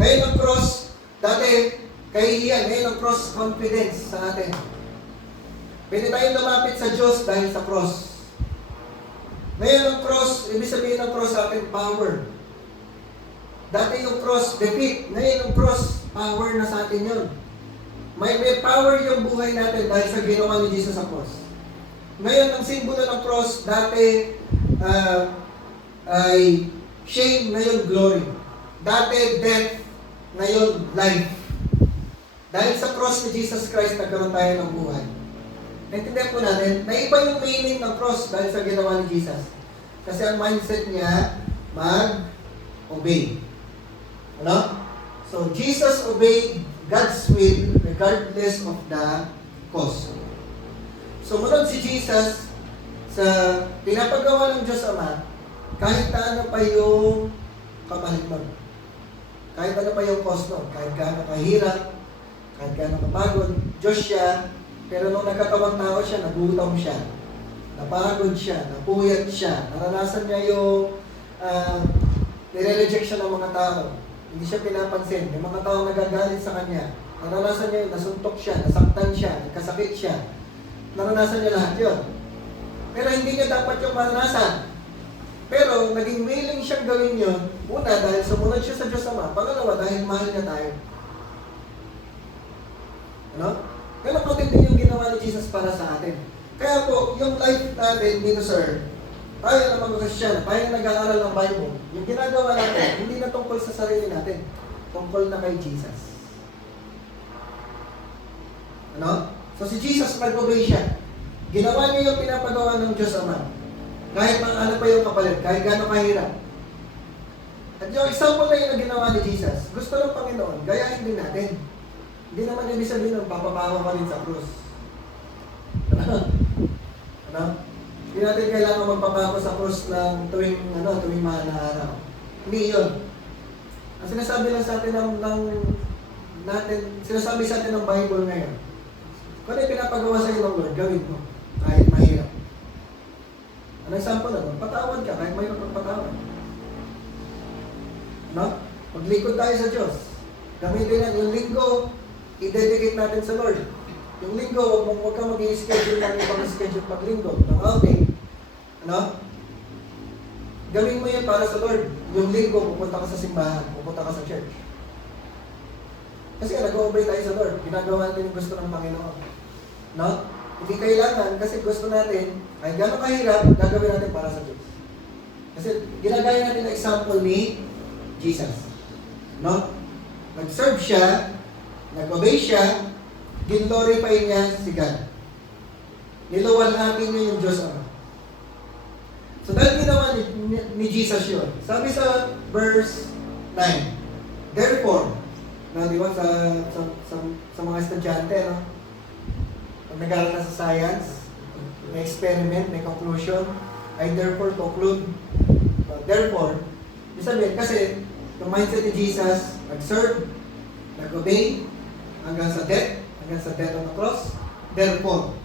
Ngayon ang cross, dati Kahihiyan, ngayon ang cross confidence sa atin. Pwede tayong lumapit sa Diyos dahil sa cross. Ngayon ang cross, ibig sabihin ng cross sa atin, power. Dati yung cross, defeat. Ngayon yung cross, power na sa atin yun. May power yung buhay natin dahil sa ginawa ni Jesus sa cross. Ngayon, ang simbolo ng cross, dati ay shame, ngayon glory. Dati death, ngayon life. Dahil sa cross ni Jesus Christ, nagkaroon tayo ng buhay. Naintindihan po natin, na iba yung meaning ng cross dahil sa ginawa ni Jesus. Kasi ang mindset niya, mag-obey. Ano? So, Jesus obeyed God's will regardless of the cost. Sumunod si Jesus sa pinapagawa ng Diyos Ama, kahit na ano pa yung kapalit nun. Kahit ano pa yung cost nun. Kahit gaano kahirap, kahit gaano kapagod. Diyos siya, pero nung nagkatawang tao siya, nagutom siya. Napagod siya, napuyat siya. Naranasan niya yung nire-reject siya ng mga tao. Hindi siya pinapansin. May mga tao nagagalit sa kanya. Naranasan niya yun, nasuntok siya, nasaktan siya, nagkasakit siya. Naranasan niya lahat yun. Pero hindi niya dapat yung maranasan. Pero naging willing siyang gawin yun. Una, dahil sumunod siya sa Diyos Ama. Pangalawa, dahil mahal niya tayo. Ano? Ganun ko din yung ginawa ni Jesus para sa atin. Kaya po, yung life natin dito, sir, tayo na mga Christian, tayo na nag-aaral ng Bible, yung ginagawa natin, hindi na tungkol sa sarili natin, tungkol na kay Jesus. Ano? So si Jesus, nag-obey siya. Ginawa niya yung pinapagawa ng Diyos Ama. Kahit ano pa yung kapalit, kahit gano'ng kahirap. At yung example na yun na ginawa ni Jesus, gusto ng Panginoon, gayahin din natin. Hindi naman ibig sabihin ng papapawa ka rin sa krus. Ano? Ano? Hindi natin kailangan magpapako sa krus ng tuwing mahal na araw. Hindi yun. Ang sinasabi lang sa atin sinasabi sa atin ng Bible ngayon, kung ano yung pinapagawa sa iyo ng Lord, gawin mo. Kahit mahirap. Ano example naman? Patawad ka kahit mahirap magpatawad. No? Maglikod tayo sa Diyos. Gamitin natin yung linggo, i-dedicate natin sa Lord. Yung linggo, huwag kang mag-i-schedule ng ibang schedule pag linggo. Ng outing. Ano? Gawin mo yan para sa Lord. Yung linggo, pupunta ka sa simbahan, pupunta ka sa church. Kasi nag-obey tayo sa Lord. Ginagawa natin yung gusto ng Panginoon. No? Hindi kailangan kasi gusto natin, ay gano'ng kahirap, gagawin natin para sa Diyos. Kasi ginagaya natin ang example ni Jesus. No? Nag-serve siya, nag-obey siya, glorify niya si God. Niluwalhati niya yung Diyos Ama. So dahil ginawa ni Jesus yun, sabi sa verse 9, therefore, no, di ba, sa mga estudyante, no? Pag nag-aaral ka sa science, may experiment, may conclusion, I therefore conclude. Therefore, ibig sabihin, kasi yung mindset ni Jesus, nag-serve, nag-obey, hanggang sa death on the cross. Therefore,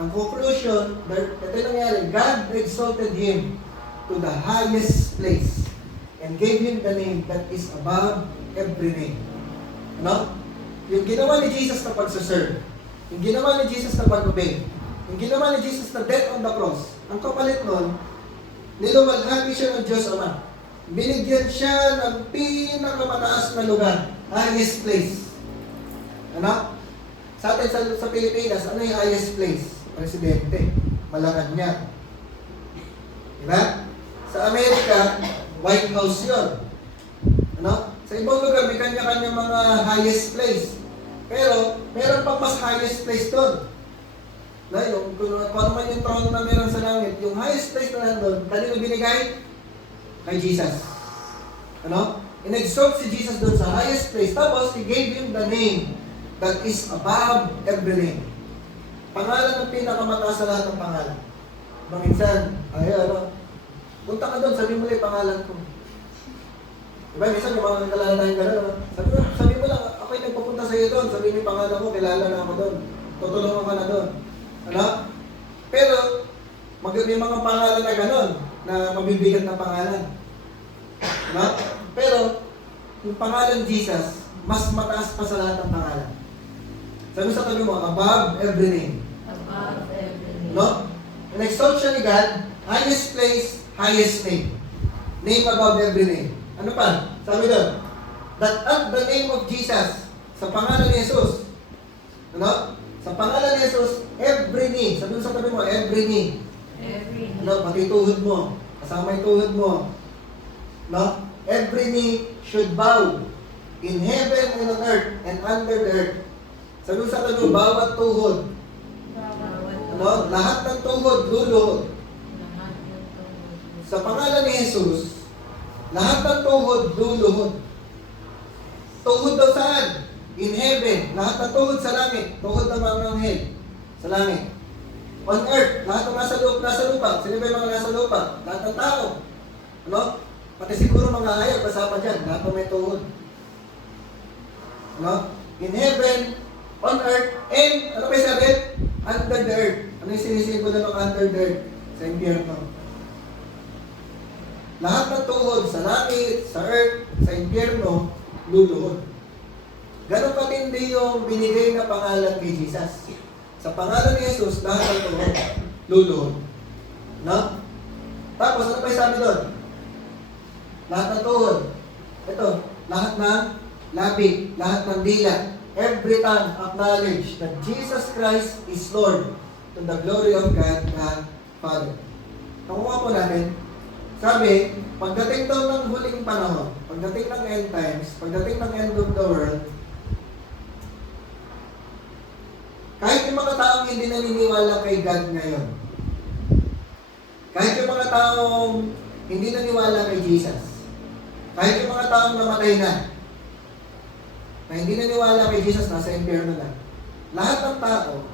ang conclusion, ito yung nangyari, God exalted Him to the highest place and gave Him the name that is above every name. Ano? Yung ginawa ni Jesus na pagsaserve, yung ginawa ni Jesus na pag-obey, yung ginawa ni Jesus na death on the cross, ang kapalit nun, niluwalhati siya ng Diyos Ama. Binigyan siya ng pinakamataas na lugar, highest place. Ano? Sa atin sa Pilipinas, ano yung highest place? Presidente. Malacanang. Diba? Sa Amerika, White House yun. Ano? Sa ibang lugar, may kanya-kanya mga highest place. Pero, meron pang mas highest place doon. Na yung, kung ano man yung throne na meron sa langit, yung highest place na nandun, kanino binigay? Kay Jesus. Ano? In-exalt si Jesus doon sa highest place. Tapos, He gave Him the name that is above every name. Pangalan ng pinakamataas sa lahat ng pangalan. Minsan, punta ka doon, sabi mo lang yung pangalan ko. Diba, minsan yung mga kalala tayong gano'n, sabi mo lang, ako yung nagpapunta sa iyo doon, sabi mo yung pangalan ko, kilala na ako doon. Tutulungan ka na doon. Ano? Pero, may mga pangalan na gano'n, na mabibigat na pangalan. Ano? Pero, yung pangalan Jesus, mas mataas pa sa lahat ng pangalan. Sabi sa tabi mo, above every name. Above every name. No? In-exalt siya ni God, highest place, highest name. Name above every name. Ano pa? Sabi doon, that at the name of Jesus, sa pangalan ni Jesus, ano? Sa pangalan ni Jesus, every knee, sabi mo sa tabi mo, every knee. Every name. No, pati tuhod mo, kasama yung tuhod mo. No? Every knee should bow in heaven and on earth and under the earth. Sabi mo sa tabi mo, bawat tuhod. Ano? Lahat ng tuhod, luluhod. Lahat ng tuhod. Sa pangalan ni Jesus, lahat ng tuhod, luluhod. Tuhod daw saan? In heaven. Lahat ng tuhod sa langit. Tuhod ng mga anghel sa langit. On earth. Lahat ng nasa lupa. Sino ba yung mga nasa lupa? Lahat ng tao. Ano? Pati siguro mga hayop kasama dyan. Lahat ng may tuhod. Ano? In heaven, on earth, and ano ba yung sabi? Under the earth. Ano yung sinisipo na ng under the earth? Sa impyerno. Lahat ng tuhod sa langit, sa earth, sa impyerno, luluhod. Ganon patindi yung binigay na pangalan kay Jesus. Sa pangalan ni Jesus, lahat ng tuhod, luluhod. No? Tapos, ano pa yung sabi doon? Lahat ng tuhod. Ito, lahat ng labi, lahat ng dila. Every tongue acknowledge that Jesus Christ is Lord to the glory of God the Father. Nakuha po natin, sabi, pagdating daw ng huling panahon, pagdating ng end times, pagdating ng end of the world, kahit yung mga taong hindi naniniwala kay God ngayon, kahit yung mga taong hindi naniniwala kay Jesus, kahit yung mga taong namatay na hindi naniniwala kay Jesus, nasa impyerno na, lahat ng tao,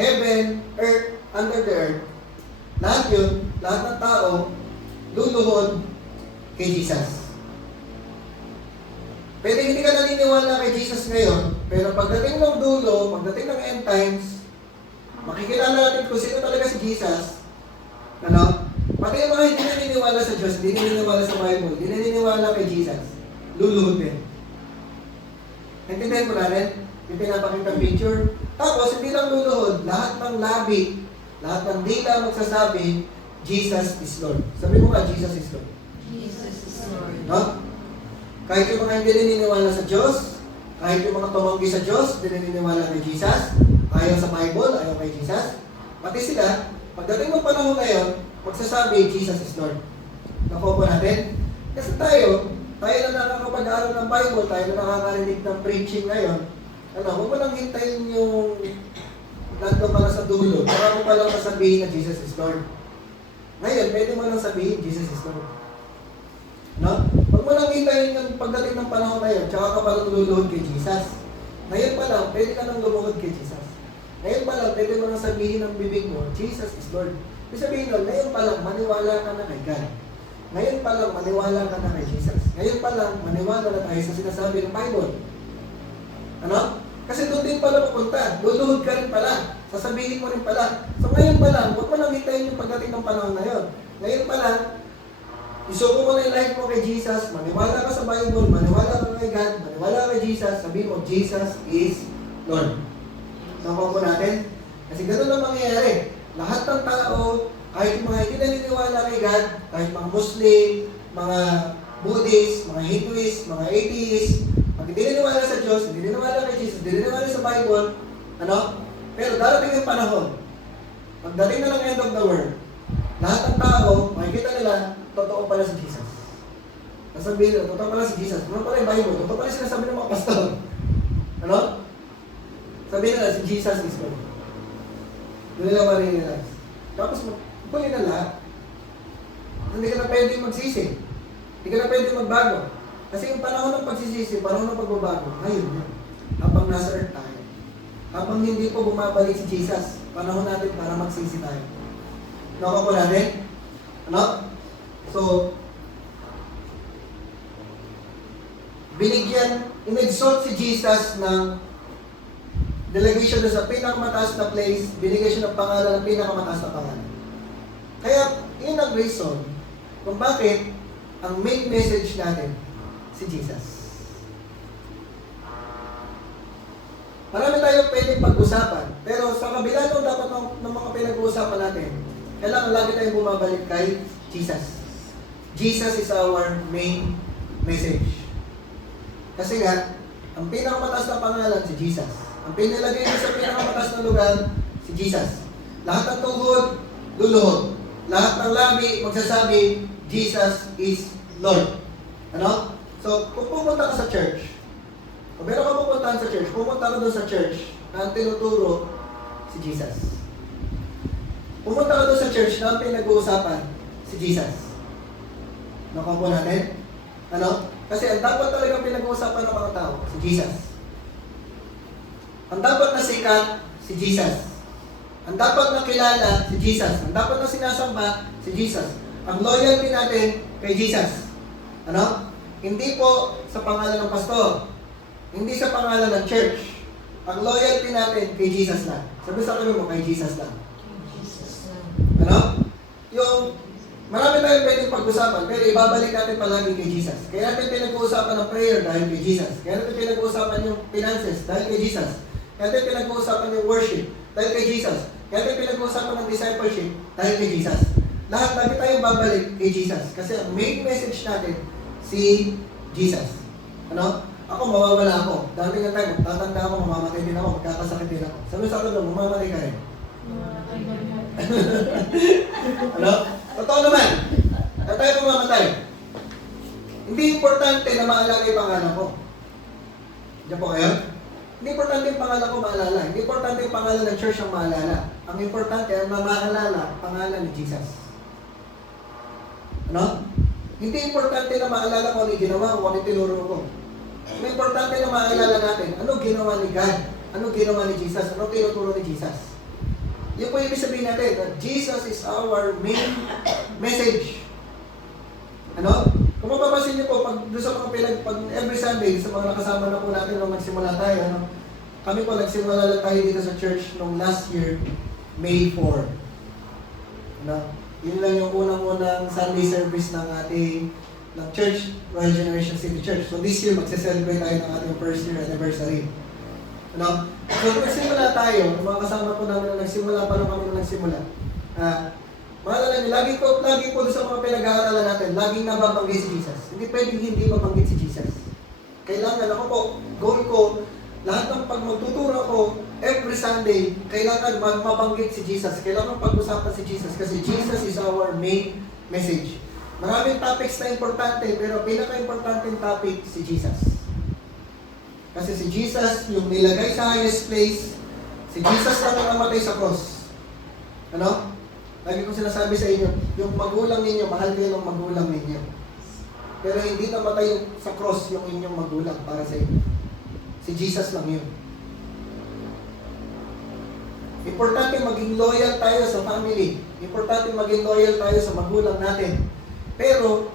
heaven, earth, under the earth, lahat yun, lahat ng tao, luluhod kay Jesus. Pwede hindi ka naniniwala kay Jesus ngayon, pero pagdating ng dulo, pagdating ng end times, makikilala natin kung sino talaga si Jesus. Ano? Pati yung mga hindi naniniwala sa Diyos, hindi naniniwala sa Bible, hindi naniniwala kay Jesus, luluhod din. Naintindihan mo natin? Yung pinapakita picture. Tapos, hindi lang luluhod, lahat ng labi, lahat ng dila magsasabi, Jesus is Lord. Sabi mo nga, Jesus is Lord. Jesus is Lord. No? Kahit yung mga hindi naniniwala sa Diyos, kahit yung mga tumanggi sa Diyos, hindi naniniwala kay Jesus, ayaw sa Bible, ayaw kay Jesus, pati sila, pagdating ng panahon na yun, magsasabi, Jesus is Lord. Nakuha po natin? Kasi tayo na nakakapag-aaral ng Bible, tayo na nakakarinig ng preaching ngayon, huwag mo lang hintayin yung nandun pa na sa dulo, para mo palang sasabihin na Jesus is Lord. Ngayon, pwede mo lang sabihin, Jesus is Lord. No? Huwag mo lang hintayin yung pagdating ng panahon na yun, tsaka ka palang luluhod kay Jesus. Ngayon pa lang, pwede ka nang lumuhod kay Jesus. Ngayon pa lang, pwede mo lang sabihin ng bibig mo, Jesus is Lord. Ibig sabihin nun, ngayon pa lang, maniwala ka na kay God. Ngayon pa lang, maniwala ka na kay Jesus. Ngayon pa lang, maniwala na tayo sa sinasabi ng Bible. Ano? Kasi doon din pala pupunta. Luluhod ka rin pala. Sasabihin mo rin pala. So ngayon pa lang, huwag mo lang hintayin yung pagdating ng panahon na yun. Ngayon pa lang, isuko mo na yung life mo kay Jesus, maniwala ka sa Bible, maniwala ka kay God, maniwala ka kay Jesus, sabihin mo, Jesus is Lord. Sama po natin? Kasi gano'n ang mangyayari. Lahat ng tao, kahit yung mga hindi naniniwala kay God, kahit mga Muslim, mga Buddhist, mga Hinduist, mga atheist, pag hindi naniniwala sa Diyos, hindi naniniwala kay Jesus, hindi naniniwala sa Bible, ano? Pero darating yung panahon, pagdating na ng end of the world, lahat ng tao, makikita nila, totoo pala si Jesus. Sasabihin nila, totoo pala si Jesus. Ano pala yung Bible? Totoo pala sinasabi ng mga pastor. Ano? Sabihin nila, si Jesus is Lord. Doon nila marinilas. Tapos, huli na lahat. Hindi ka na pwede magsisi. Hindi ka na pwede magbago. Kasi yung panahon ng pagsisisi, panahon ng pagbabago, ngayon yun. Habang nasa earth tayo. Habang hindi po bumabalik si Jesus, panahon natin para magsisi tayo. Nakuha po natin? Ano? So, binigyan, in-exalt si Jesus ng delegation na sa pinakamataas na place, binigyan siya ng pangalan ng pinakamataas na pangalan. Kaya, yun ang reason kung bakit ang main message natin, si Jesus. Marami tayong pwedeng pag-usapan. Pero sa kabila nung dapat ng mga pinag-uusapan natin, kailangan lagi tayong bumabalik kay Jesus. Jesus is our main message. Kasi nga, ang pinakamataas na pangalan, si Jesus. Ang pinilagay mo sa pinakamataas na lugar, si Jesus. Lahat ng tuhod, luluhod. Lahat ng labi, magsasabi, Jesus is Lord. Ano? So, kung pumunta ka sa church, kung meron ka pupuntahan sa church, pumunta ka doon sa church na ang tinuturo si Jesus. Pumunta ka doon sa church na ang pinag-uusapan si Jesus. Nakuha po natin? Ano? Kasi ang dapat talagang pinag-uusapan ng mga tao, si Jesus. Ang dapat na sikat, si Jesus. Ang dapat na kilala, si Jesus. Ang dapat na sinasamba, si Jesus. Ang loyalty natin kay Jesus. Ano? Hindi po sa pangalan ng pastor. Hindi sa pangalan ng church. Ang loyalty natin kay Jesus lang. Sabi sa kanila mo, kay Jesus lang. Jesus lang. Ano? Yung marami tayong pwedeng pag-usapan, pero ibabalik natin palagi kay Jesus. Kaya natin pinag-uusapan ng prayer dahil kay Jesus. Kaya natin pinag-uusapan yung finances dahil kay Jesus. Kaya natin pinag-uusapan yung worship dahil kay Jesus. Kaya natin pinag-uusapan ng discipleship dahil kay Jesus. Lahat lagi tayong babalik kay Jesus. Kasi ang main message natin, si Jesus. Ano? Ako, mawawala ako. Dati nga tayo, tatanda ako, mamamatay din ako, magkakasakit din ako. Sabi sa akin, mamamatay ka rin. Ano? Totoo naman. Na tayo mamamatay. Hindi importante na maalala yung pangalan ko. Diyan po kayo? Hindi importante yung pangalan ko maalala. Hindi importante yung pangalan ng church ang maalala. Ang importante ang maalala, pangalan ni Jesus. Ano? Hindi importante na maalala ko ano yung ginawa ko, ano yung tinuro ko. Ang importante na maalala natin, ano ginawa ni God? Ano ginawa ni Jesus? Ano tinuturo ni Jesus? Yun po yung ibig sabihin natin, that Jesus is our main message. Ano? Kung mapapansin niyo po, pag doon sa mga pag every Sunday, sa mga nakasama na po natin nung nagsimula tayo, ano? Kami po nagsimula lang tayo dito sa church nung last year, May 4. Ano? Yun lang yung unang-unang Sunday service ng ating ng church, Royal Generation City Church. So this year, magse-celebrate tayo ng ating first year anniversary. Ano? So kung nagsimula tayo, mga kasama po namin na nagsimula, paano kami na nagsimula? Maalala niyo, lagi po doon sa mga pinag-aaralan natin, laging nababanggit si Jesus. Hindi pwedeng hindi mabanggit si Jesus. Kailangan, ako po, goal ko, lahat ng pag magtuturo ko, every Sunday, kailangan mabanggit si Jesus. Kailangan pag-usapan si Jesus kasi Jesus is our main message. Maraming topics na importante, pero pinaka-importanting topic, si Jesus. Kasi si Jesus, yung nilagay sa highest place, si Jesus lang ang namatay sa cross. Ano? Lagi kong sinasabi sa inyo, yung magulang ninyo, mahal kayo ng magulang ninyo. Pero hindi namatay sa cross yung inyong magulang para sa inyo. Si Jesus lang yun. Importante maging loyal tayo sa family. Importante maging loyal tayo sa magulang natin. Pero,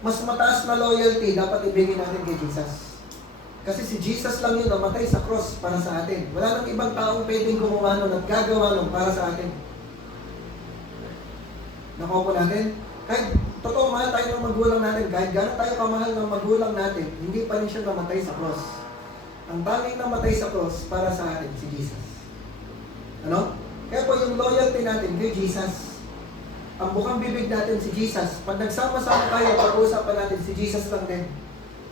mas mataas na loyalty dapat ibigay natin kay Jesus. Kasi si Jesus lang yun namatay sa cross para sa atin. Wala nang ibang taong pwedeng gumawa nun at gagawa nun para sa atin. Nakuha po natin? Kahit totoo mahal tayo ng magulang natin, kahit gano'n tayo kamahal ng magulang natin, hindi pa rin siya namatay sa cross. Ang tanging namatay sa cross para sa atin, si Jesus. Ano? Kaya po yung loyalty natin kay Jesus, ang bukang bibig natin si Jesus. Pag nagsama-sama tayo, pag-uusapan natin si Jesus lang din.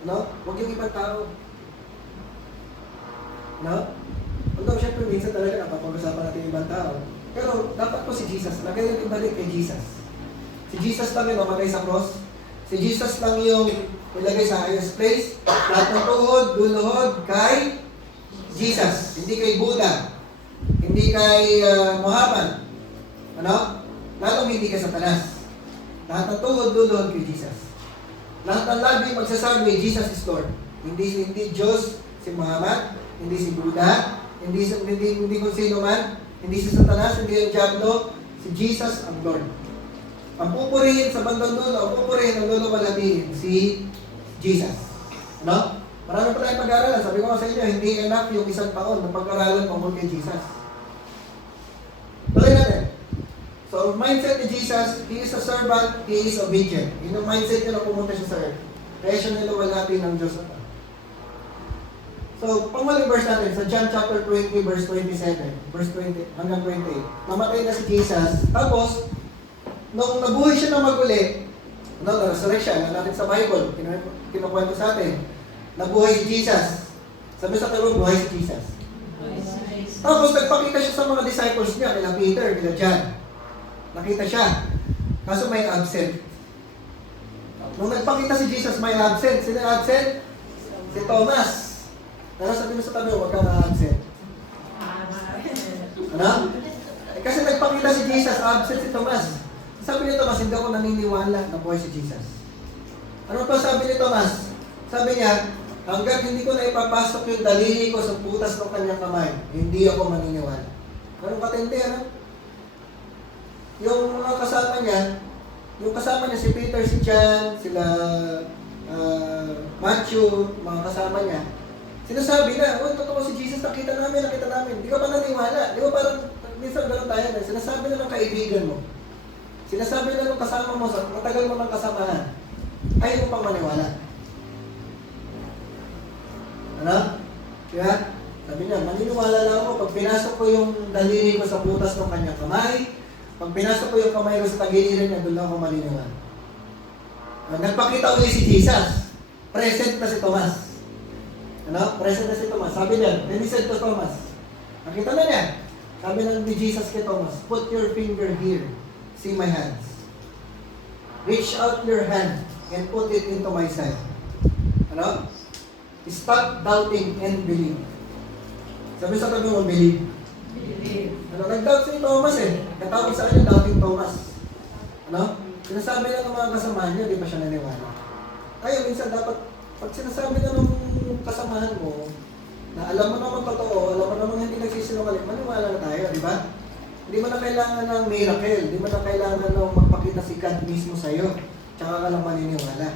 No? Huwag yung ibang tao. No? Although syempre minsan talaga napapag-usapan natin yung ibang tao. Pero dapat po si Jesus. Lagay yung ibalik kay Jesus. Si Jesus lang yung namatay sa cross. Si Jesus lang yung ilagay sa highest place. Lahat ng tuhod, luluhod kay Jesus. Hindi kay Buddha. Hindi kay Muhammad. Ano? Lalong hindi ka Satanas. Lahat ng tuhod, luluhod kay Jesus. Lahat ng labi magsasabi, Jesus is Lord. Hindi Diyos si Muhammad, hindi si Buddha, hindi kung sino man, hindi si Satanas, hindi ang Diablo, si Jesus ang Lord. Ang pupurihin sa bandang dulo, ang pupurihin ang dulo walatiin, si Jesus. Ano? Marami pa tayong pag-aaralan. Sabi ko sa inyo, hindi enough yung isang taon na pag-aaralan tungkol kay Jesus. Tuloy natin. So, mindset ni Jesus, He is a servant, He is obedient. Yun ang mindset niya na pumunta siya sa earth. Kaya siya nilawalhati ng Diyos. So, pangwaling verse natin, sa John chapter 20, verse 27, verse 20 hanggang 28. Namatay na si Jesus. Tapos, nung nabuhay siya na maguli, na-resurrect siya, natin sa Bible, kinukwento sa atin, nabuhay si Jesus. Sabi sa talo, buhay si Jesus. Tapos, nagpakita siya sa mga disciples niya, kila Peter, kila John. Nakita siya. Kaso may absent. Nung nagpakita si Jesus, may absent. Sino yung absent? Si Thomas. Pero sabi mo sa tabi, huwag kang absent. Ano? Kasi nagpakita si Jesus, absent si Thomas. Sabi ni Thomas, hindi ako naniniwala na buhay si Jesus. Ano pa sabi ni Thomas? Sabi niya, hanggat hindi ko na ipapasok yung daliri ko sa putas ng kanyang kamay, hindi ako maniniwala. Anong katindi, ano? Yung mga kasama niya, si Peter, si John, sila Matthew, mga kasama niya, sinasabi na, oh, totoo si Jesus, nakita namin. Hindi ka pa naniwala. Di ba parang, minsan gano'n tayo na, sinasabi na ng kaibigan mo. Sinasabi na ng kasama mo, sa matagal mo ng kasamahan, ayaw mo pang maniwala. Ano? Kaya, sabi niya, maniniwala lang ako pag pinasok ko yung daliri ko sa butas ng kanyang kamay, pag pinasok ko yung kamay ko sa tagiliran niya, doon lang ako maniniwala. Nagpakita ulit si Jesus. Present na si Thomas. Ano? Present na si Thomas. Sabi niya, then he said to Thomas, nakita na niya. Sabi ni Jesus kay Thomas, put your finger here. See my hands. Reach out your hand and put it into my side. Ano? Stop doubting and believe. Sabi sa tabi mo, believe. Ano? Nag-doubt si Thomas eh. Katawag sa kanya, doubting Thomas. Ano? Sinasabi na ng mga kasamahan niya, di pa siya naniwala. Kaya minsan dapat, pag sinasabi na ng kasamahan mo, na alam mo naman totoo, alam mo naman hindi nagsisinungaling, maniwala na tayo, di ba? Hindi mo na kailangan ng miracle, hindi mo na kailangan ng magpakita si God mismo sa'yo, tsaka ka lang maniniwala.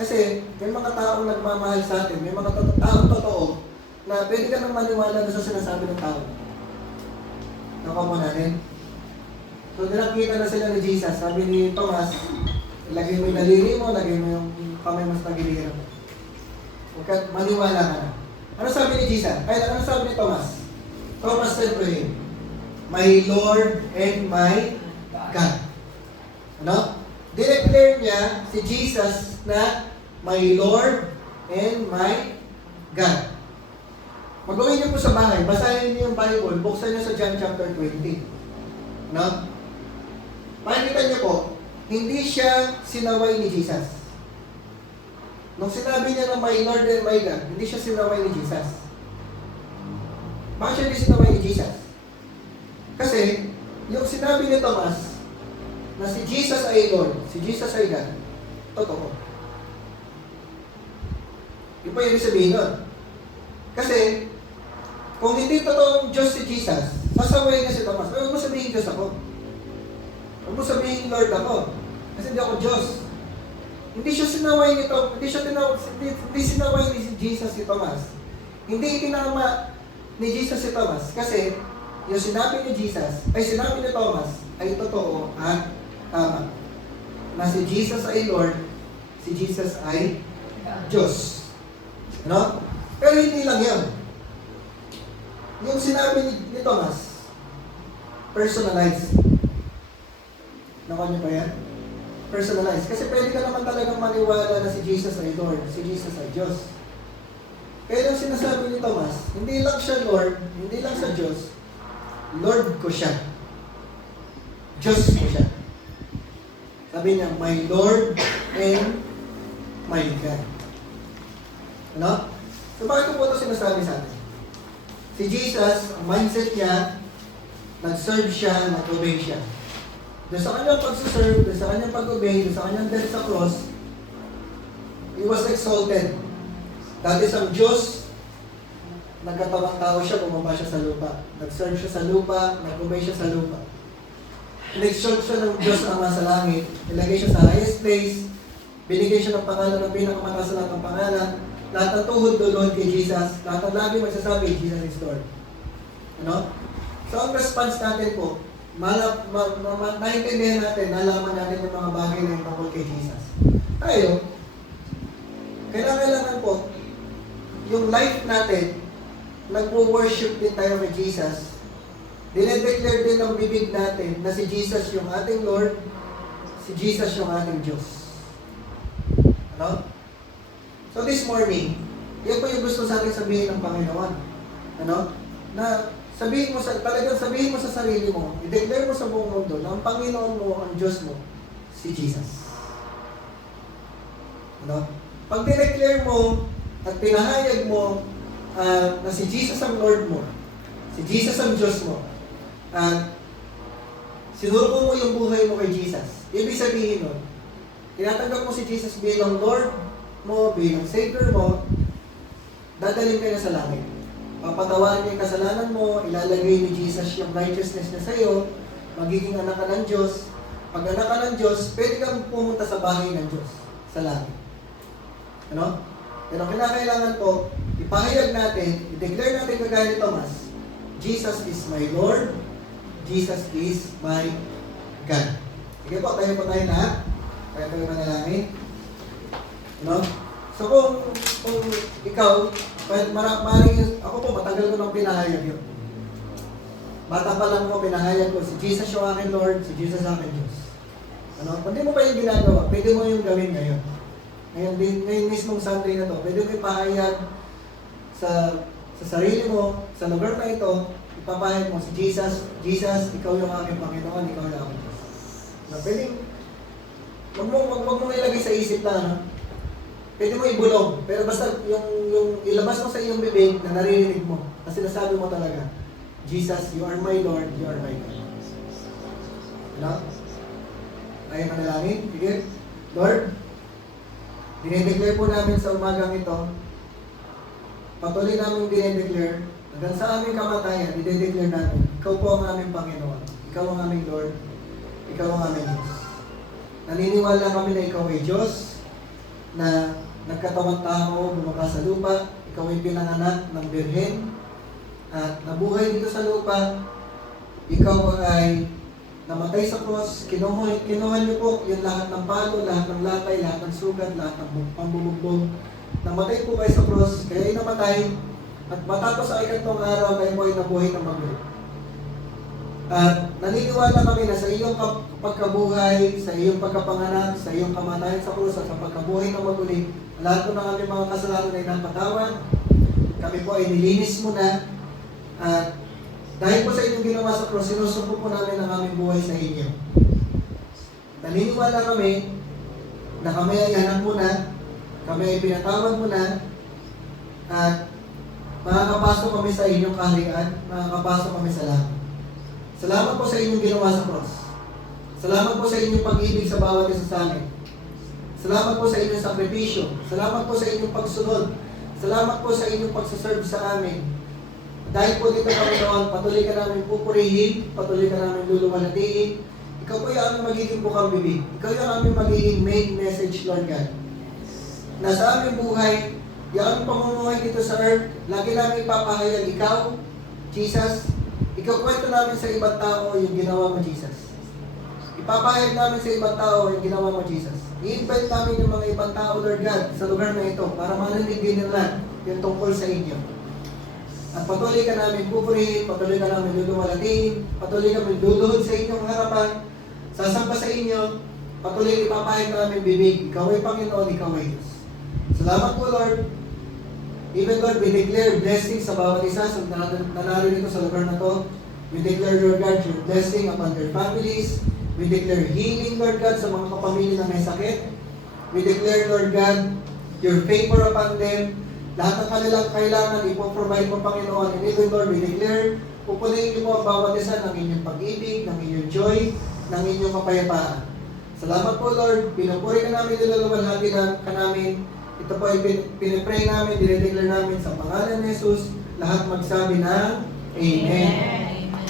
Kasi may mga taong nagmamahal sa atin, may mga taong totoo, na pwede ka nang maniwala na sa sinasabi ng tao. Nakuha mo natin? So, nakita na sila ni Jesus. Sabi ni Thomas, lagay mo yung daliri mo, lagay mo yung kamay mo sa tagiliran mo. Okay, maniwala ka na. Ano sabi ni Jesus? Ay, ano sabi ni Thomas? Thomas said to him, my Lord and my God. Ano? Dineclare niya si Jesus na my Lord and my God. Magawin niyo po sa bahay, basahin niyo yung Bible, buksan niyo sa John chapter 20. No? Makikita niyo po, hindi siya sinaway ni Jesus. Nung sinabi niya na my Lord and my God, hindi siya sinaway ni Jesus. Bakit siya hindi sinaway ni Jesus? Kasi, yung sinabi ni Thomas, na si Jesus ay Lord, si Jesus ay God, totoo. Yung pa yung sabihin nun. Kasi, kung hindi totoong Diyos si Jesus, sasaway niya si Thomas. Huwag mo sabihin Diyos ako. Huwag mo sabihin Lord ako. Kasi hindi ako Diyos. Hindi siya sinaway nito, hindi sinaway ni Jesus si Thomas. Hindi itinama ni Jesus si Thomas. Kasi, yung sinabi ni Jesus, ay sinabi ni Thomas, ay totoo at tama. Na si Jesus ay Lord, si Jesus ay Diyos. No? Pero hindi lang yun. Yung sinabi ni Thomas, personalized. Nakuha niyo pa yan? Personalized. Kasi pwede ka naman talagang maniwala na si Jesus ay Lord, si Jesus ay Diyos. Pero yung sinasabi ni Thomas, hindi lang siya Lord, hindi lang sa Diyos, Lord ko siya. Diyos ko siya. Sabi niya, my Lord and my God. Ano? So bakit ko po ito sinasabi sa atin? Si Jesus, ang mindset niya, nag-serve siya, nag-obey siya. Doon sa kanyang pag-serve, doon sa kanyang pag-obey, doon sa kanyang death sa cross, He was exalted. Dati ang Diyos, nagkatawang tao siya, bumaba siya sa lupa. Nag-serve siya sa lupa, nag-obey siya sa lupa. In-exalt siya ng Diyos Ama sa langit, ilagay siya sa highest place, binigay siya ng pangalan ng pinakamataas sa lahat ng pangalan, lahat ng tuhod luluhod kay Jesus, lahat ng lagi magsasabi, Jesus is Lord. Ano? So ang response natin po, naintindihan natin, nalaman natin yung mga bagay na yung tungkol kay Jesus. Tayo, kailangan po, yung life natin, nagwo-worship din tayo kay Jesus, dinedeclare din ng bibig natin na si Jesus yung ating Lord, si Jesus yung ating Diyos. Ano? So this morning, yan po yung gusto sa atin sabihin ng Panginoon. Ano? Na talagang sabihin mo sa sarili mo, i-declare mo sa buong mundo na ang Panginoon mo, ang Diyos mo, si Jesus. Ano? Pag dineclare mo at pinahayag mo na si Jesus ang Lord mo, si Jesus ang Diyos mo, at sinuko mo yung buhay mo kay Jesus, ibig sabihin nun, tinatanggap mo si Jesus bilang Lord mo, bilang Savior mo, dadalhin ka na sa langit. Papatawarin niya yung kasalanan mo, ilalagay ni Jesus yung righteousness niya sa iyo, magiging anak ka ng Diyos. Pag anak ka ng Diyos, pwede kang pumunta sa bahay ng Diyos, sa langit. Ano? Pero kinakailangan po, ipahayag natin, i-declare natin kagaya ni Thomas, Jesus is my Lord, Jesus is my God. Sige po, tayo po tayo lahat. Kaya tayo manalangin. Ano? So kung ikaw, maraming, ako po, matagal ko nang pinahayag yun. Bata pa lang ko, pinahayag ko, si Jesus yung aking Lord, si Jesus ang aking Diyos. Ano? Kung di mo pa yung ginagawa, pwede mo yung gawin ngayon. Ngayon mismong Sunday na to, pwede mo ipahayag sa sarili mo, sa lugar na ito, ipapahayag mo si Jesus, Jesus, ikaw yung aking Panginoon, ikaw yung aking Diyos. Na pwedeng, wag mo ilagay sa isip lang, ano? Pwede mo ibulong, pero basta yung ilabas mo sa iyong bibig na naririnig mo, kasi nasabi mo talaga, Jesus, you are my Lord, you are my God. Ano? Tayo manalangin, sige. Lord, dinedeclare po namin sa umagang ito, patuloy namin dinedeclare, hanggang sa aming kamatayan, dinedeclare namin, ikaw po ang aming Panginoon, ikaw ang aming Lord, ikaw ang aming Diyos. Naniniwala kami na ikaw ay Diyos, na nagkatawang tao, bumaba sa lupa, ikaw ay pinanganak ng birhen, at nabuhay dito sa lupa, ikaw ay namatay sa cross, kinuha niyo po yung lahat ng palo, lahat ng latay, lahat ng sugat, lahat ng pambubugbog. Namatay po kayo sa cross, kaya ay namatay, at matapos sa ikatong araw, kayo po ay nabuhay ng maguli. At naniniwala kami na sa iyong pagkabuhay, sa iyong pagkapanganak, sa iyong kamatayan sa krus, at sa pagkabuhay ng maguli, lahat po ng aming mga kasalanan ay napatawad. Kami po ay nilinis mo na. At dahil po sa inyong ginawa sa krus, sinusuko po namin ang aming buhay sa inyo. Naniniwala kami na kami ay anak mo na, kami ay pinatawad mo na, at makakapasok kami sa inyong kaharian, makakapasok kami sa langit. Salamat po sa inyong ginawa sa cross. Salamat po sa inyong pag-ibig sa bawat isa sa amin. Salamat po sa inyong sakripisyo. Salamat po sa inyong pagsunod. Salamat po sa inyong pagsaserve sa amin. Dahil po dito, Panginoon, patuloy ka namin pupurihin, patuloy ka namin luluwalhatiin. Ikaw po yung aming magiging bukang bibig. Ikaw yung aming magiging main message, Lord God. Na sa aming buhay, yung aming pamumuhay dito sa earth, lagi namin ipapahayag ikaw, Jesus. Ikakwento namin sa ibang tao yung ginawa mo, Jesus. Ipapahayag namin sa ibang tao yung ginawa mo, Jesus. I-invite namin yung mga ibang tao, Lord God, sa lugar na ito para marinig din nila yung tungkol sa inyo. At patuloy ka namin pupurihin, patuloy ka namin luluwalhatiin, patuloy kami luluhod sa inyong harapan, sasamba sa inyo, patuloy ipapahayag namin bibig. Ikaw ay Panginoon, ikaw ay Diyos. Salamat po, Lord. Even Lord, we declare blessing sa bawat isa sa nanarito sa lugar na to. We declare, Lord God, your blessing upon their families. We declare healing, Lord God, sa mga kapamilya na may sakit. We declare, Lord God, your favor upon them. Lahat ng kanilang kailangan, ipoprovide mo, Panginoon. And even, Lord, we declare, pupunin niyo po ang bawat isa ng inyong pag-ibig, ng inyong joy, ng inyong kapayapaan. Salamat po, Lord. Pinupuri ka namin, nilalawalhati ka namin. Ito po ay pinipray namin, dinideclare namin sa pangalan ni Jesus, lahat magsabi ng Amen. Amen.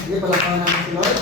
Sige, palakpakan namin si Lord.